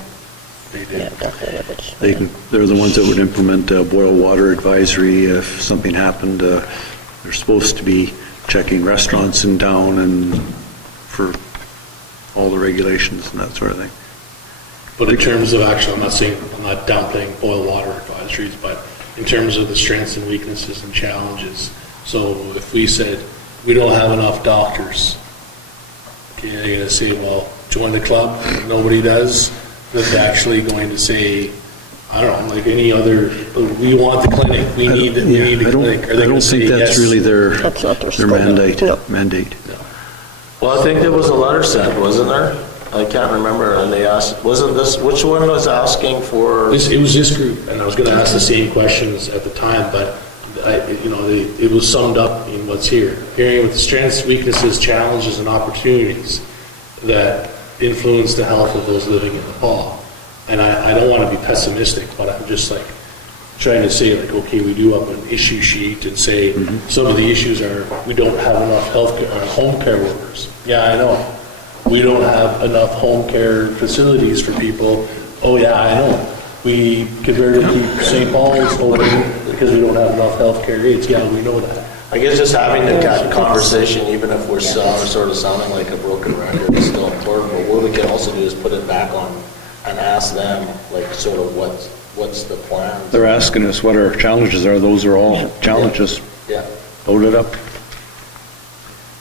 Yeah, definitely. They're the ones that would implement boil water advisory if something happened. They're supposed to be checking restaurants in town and for all the regulations and that sort of thing. But in terms of I'm not downplaying boil water advisories, but in terms of the strengths and weaknesses and challenges. So if we said we don't have enough doctors, okay, they're going to say, well, join the club. Nobody does. They're actually going to say, I don't know, like any other, we want the clinic. We need the clinic. Are they I don't think that's really their mandate. No. Mandate. No. Well, I think there was a letter sent, wasn't there? I can't remember, and they asked, which one was asking for? It was this group, and I was going to ask the same questions at the time, but it was summed up in what's here. Hearing with the strengths, weaknesses, challenges, and opportunities that influence the health of those living in the paw. And I don't want to be pessimistic, but I'm just like trying to say, like, okay, we do have an issue sheet and say some of the issues are we don't have enough home care workers. Yeah, I know. We don't have enough home care facilities for people. Oh yeah, I know. We can barely keep St. Paul's open because we don't have enough healthcare aides. Yeah, we know that. I guess just having the conversation, even if we're sort of sounding like a broken record, is still important. But what we can also do is put it back on and ask them, like, sort of what's the plan. They're asking us what our challenges are. Those are all challenges. Yeah. Load it up.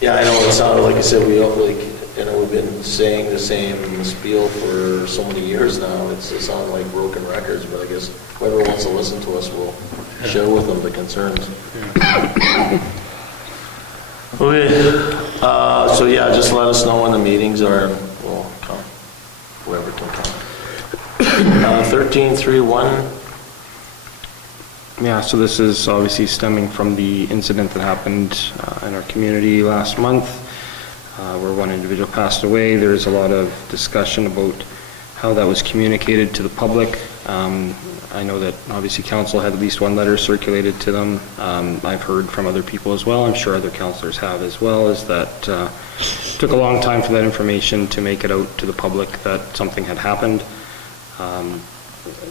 Yeah, I know it sounded like you said we've been saying the same spiel for so many years now. It sounds like broken records, but I guess whoever wants to listen to us will share with them the concerns. Okay, so yeah, just let us know when the meetings are, and we'll come, whoever can come. 1331. Yeah, so this is obviously stemming from the incident that happened in our community last month, where one individual passed away. There's a lot of discussion about how that was communicated to the public. I know that obviously council had at least one letter circulated to them. I've heard from other people as well, I'm sure other councillors have as well, is that it took a long time for that information to make it out to the public that something had happened.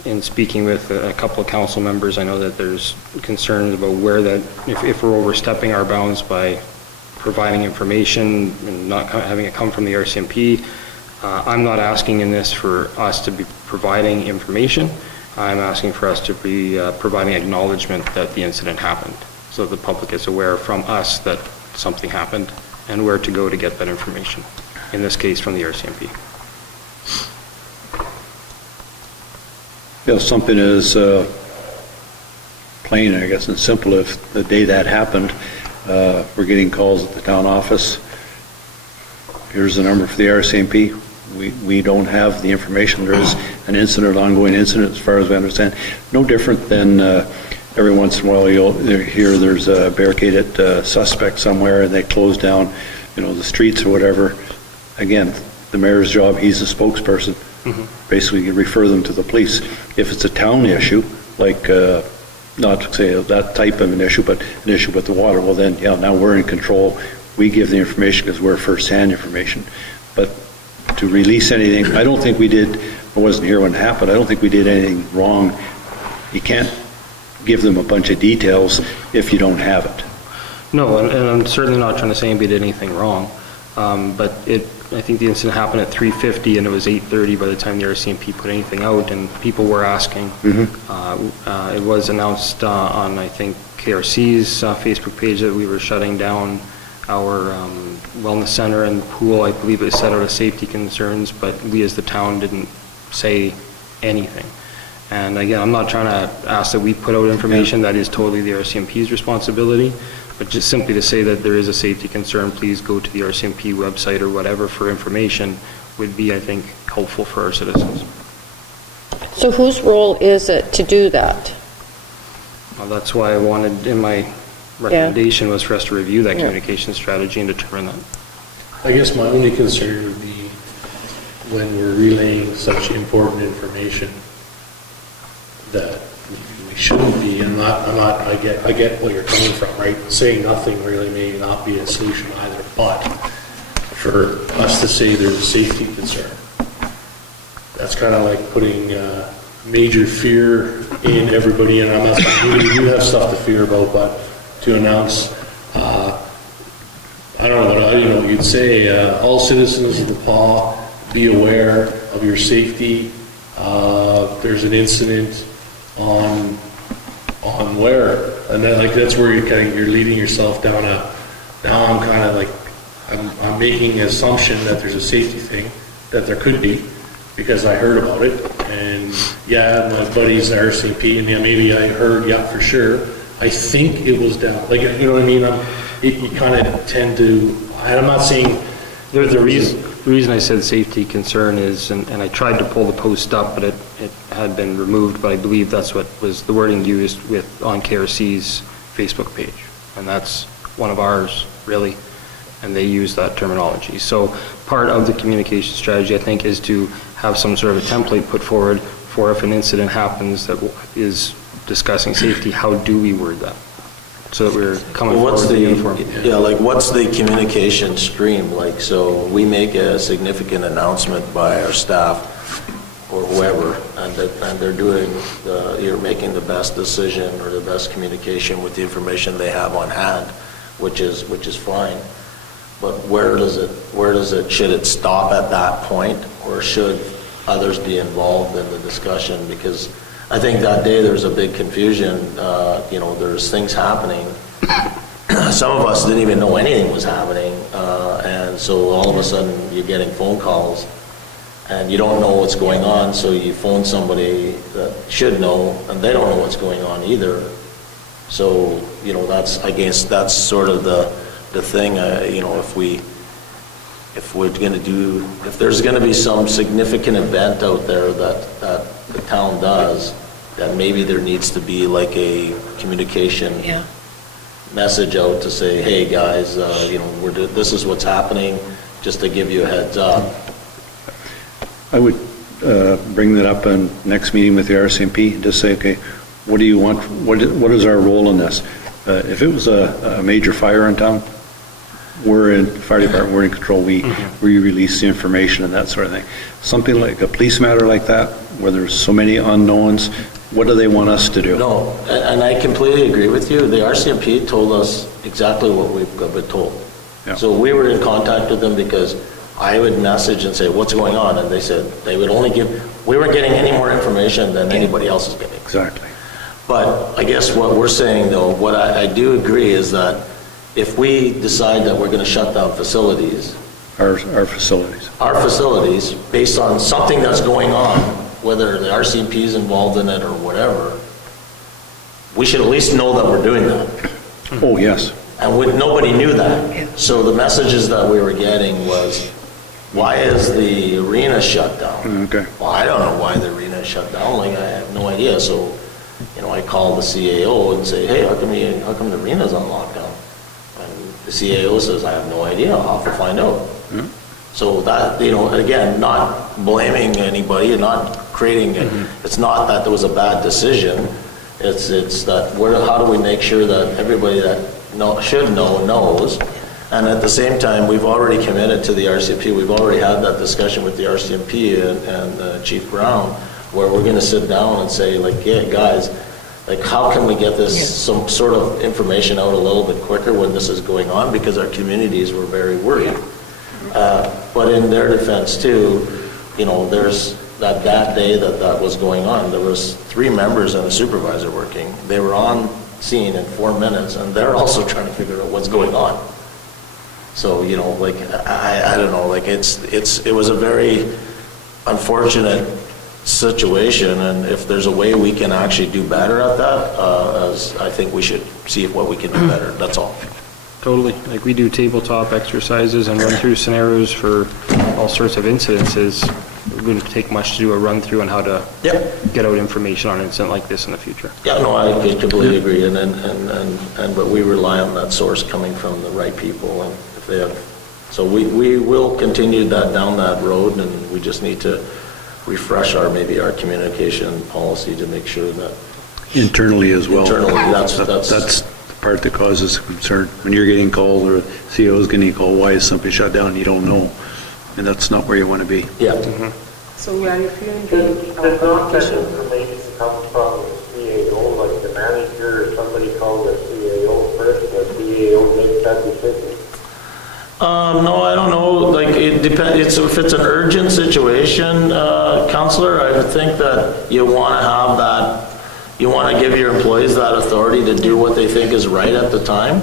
In speaking with a couple of council members, I know that there's concerns about where that, if we're overstepping our bounds by providing information and not having it come from the RCMP. I'm not asking in this for us to be providing information. I'm asking for us to be providing acknowledgement that the incident happened, so that the public is aware from us that something happened and where to go to get that information, in this case from the RCMP. Yeah, something is plain, I guess, and simple. If the day that happened, we're getting calls at the town office. Here's the number for the RCMP. We don't have the information. There is an incident, an ongoing incident, as far as we understand. No different than every once in a while you'll hear there's a barricaded suspect somewhere and they close down, the streets or whatever. Again, the mayor's job, he's a spokesperson. Basically, you refer them to the police. If it's a town issue, like not to say that type of an issue, but an issue with the water, well then, yeah, now we're in control. We give the information because we're first-hand information. But to release anything, I don't think we did, I wasn't here when it happened, I don't think we did anything wrong. You can't give them a bunch of details if you don't have it. No, and I'm certainly not trying to say anybody did anything wrong, but I think the incident happened at 3:50 and it was 8:30 by the time the RCMP put anything out, and people were asking. It was announced on, I think, KRC's Facebook page that we were shutting down our wellness center and pool. I believe it set out as safety concerns, but we as the town didn't say anything. And again, I'm not trying to ask that we put out information. That is totally the RCMP's responsibility. But just simply to say that there is a safety concern, please go to the RCMP website or whatever for information would be, I think, helpful for our citizens. So whose role is it to do that? Well, that's why I wanted, in my recommendation, was for us to review that communication strategy and determine that. I guess my only concern would be when we're relaying such important information that we shouldn't be, I get where you're coming from, right? Saying nothing really may not be a solution either, but for us to say there's a safety concern, that's kind of like putting major fear in everybody, and I'm not saying you do have stuff to fear about, but to announce, I don't know what you'd say, all citizens of the PAW, be aware of your safety. There's an incident on where, and then that's where you're leading yourself down now I'm kind of like, I'm making an assumption that there's a safety thing, that there could be, because I heard about it, and yeah, my buddy's an RCMP, and yeah, maybe I heard, yeah, for sure. I think it was down, you know what I mean? You kind of tend to, I'm not saying... The reason I said safety concern is, and I tried to pull the post up, but it had been removed, but I believe that's what was the wording used on KRC's Facebook page. And that's one of ours, really, and they use that terminology. So part of the communication strategy, I think, is to have some sort of a template put forward for if an incident happens that is discussing safety, how do we word that? So that we're coming Well, forward with uniform. Yeah, like what's the communication stream? Like, so we make a significant announcement by our staff or whoever, and they're doing, you're making the best decision or the best communication with the information they have on hand, which is fine. But where does it, should it stop at that point, or should others be involved in the discussion? Because I think that day there was a big confusion, there's things happening. Some of us didn't even know anything was happening, and so all of a sudden you're getting phone calls and you don't know what's going on, so you phone somebody that should know and they don't know what's going on either. So, I guess that's sort of the thing, if there's going to be some significant event out there that the town does, then maybe there needs to be like a communication message out to say, hey guys, this is what's happening, just to give you a heads up. I would bring that up in next meeting with the RCMP and just say, okay, what do you want? What is our role in this? If it was a major fire in town, we're in fire department, we're in control. We release the information and that sort of thing. Something like a police matter like that, where there's so many unknowns, what do they want us to do? No, and I completely agree with you. The RCMP told us exactly what we've been told. Yeah. So we were in contact with them because I would message and say, what's going on? And they said they would only we weren't getting any more information than anybody else is getting. Exactly. But I guess what we're saying, though, what I do agree is that if we decide that we're going to shut down facilities, our facilities, based on something that's going on, whether the RCMP is involved in it or whatever, we should at least know that we're doing that. Oh, yes. And nobody knew that. So the messages that we were getting was, why is the arena shut down? Okay. Well, I don't know why the arena is shut down. Like, I have no idea. So, I call the CAO and say, hey, how come the arena's on lockdown? And the CAO says, I have no idea. I'll have to find out. Mm-hmm. So that, again, not blaming anybody, not creating it. It's not that there was a bad decision. It's that how do we make sure that everybody that should know knows. And at the same time, we've already committed to the RCMP. We've already had that discussion with the RCMP and Chief Brown, where we're going to sit down and say, like, yeah, guys, like, how can we get this some sort of information out a little bit quicker when this is going on? Because our communities were very worried. But in their defense too, there's that day that was going on, there was 3 members and a supervisor working. They were on scene in 4 minutes, and they're also trying to figure out what's going on. So, I don't know, it was a very unfortunate situation, and if there's a way we can actually do better at that, I think we should see what we can do better, that's all. Totally. Like, we do tabletop exercises and run through scenarios for all sorts of incidences. It wouldn't take much to do a run through on how to get out information on an incident like this in the future. Yeah, no, I completely agree, but we rely on that source coming from the right people, and if they have, so we will continue down that road, and we just need to refresh our communication policy to make sure that internally as well. Internally, that's the part that causes concern. When you're getting called or CEO is getting called, why is something shut down? You don't know, and that's not where you want to be. Yeah. So we are reviewing Does not that information come from the CAO, like the manager or somebody called the CAO first, the CAO makes that decision? No, I don't know. Like, it depends. If it's an urgent situation, Councillor, I would think that you want to have that. You want to give your employees that authority to do what they think is right at the time.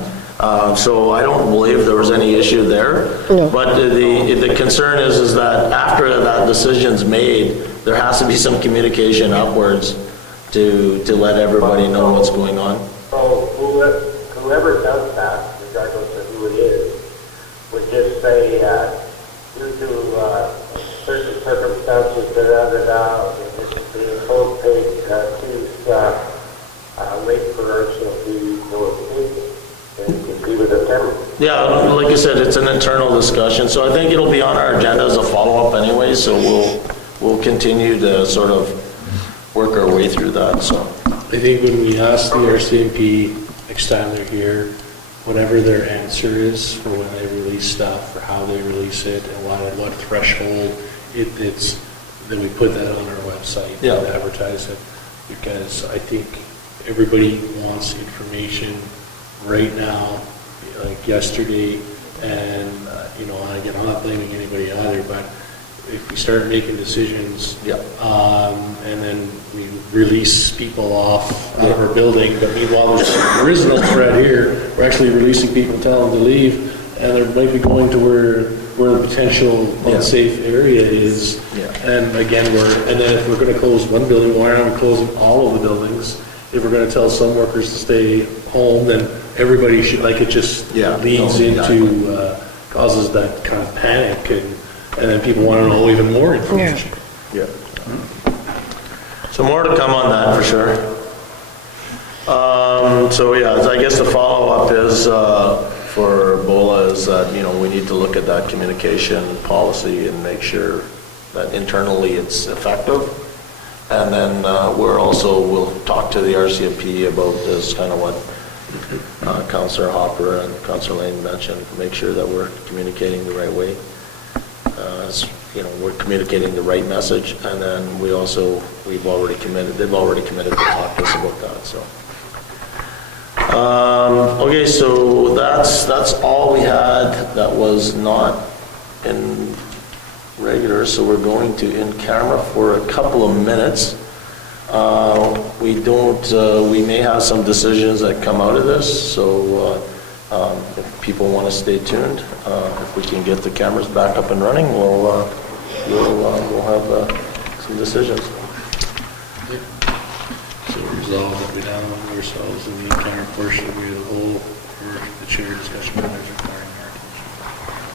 So I don't believe there was any issue there. No. But the concern is that after that decision's made, there has to be some communication upwards to let everybody know what's going on. So whoever does that, regardless of who it is, would just say, due to certain circumstances, the imposed pay to wage for RCMP notification, and you can leave it at 10. Yeah, like you said, it's an internal discussion, so I think it'll be on our agenda as a follow-up anyway, so we'll continue to sort of work our way through that, so. I think when we ask the RCMP next time they're here, whatever their answer is for when they release stuff, or how they release it, and what threshold it's, then we put that on our website Yeah. and advertise it. Because I think everybody wants information right now, like yesterday, and, again, I'm not blaming anybody either, but if we start making decisions, and then we release people off out of our building, but meanwhile, there is no threat here, we're actually releasing people, telling them to leave, and they might be going to where the potential unsafe area is. And again, and then if we're going to close one building, why aren't we closing all of the buildings? If we're going to tell some workers to stay home, then everybody should, it just leads into, causes that kind of panic, and then people want to know even more information. Yeah. So more to come on that for sure. I guess the follow-up is, for BOLA is that, we need to look at that communication policy and make sure that internally it's effective. And then we'll talk to the RCMP about this, kind of what Councillor Hopper and Councillor Lane mentioned, to make sure that we're communicating the right way. We're communicating the right message, and then they've already committed to talk to us about that, so. Okay, so that's all we had that was not in regular, so we're going to in camera for a couple of minutes. We may have some decisions that come out of this, so if people want to stay tuned, if we can get the cameras back up and running, we'll have some decisions. So resolve that we now ourselves in the entire portion of the whole for the chair discussion matters required.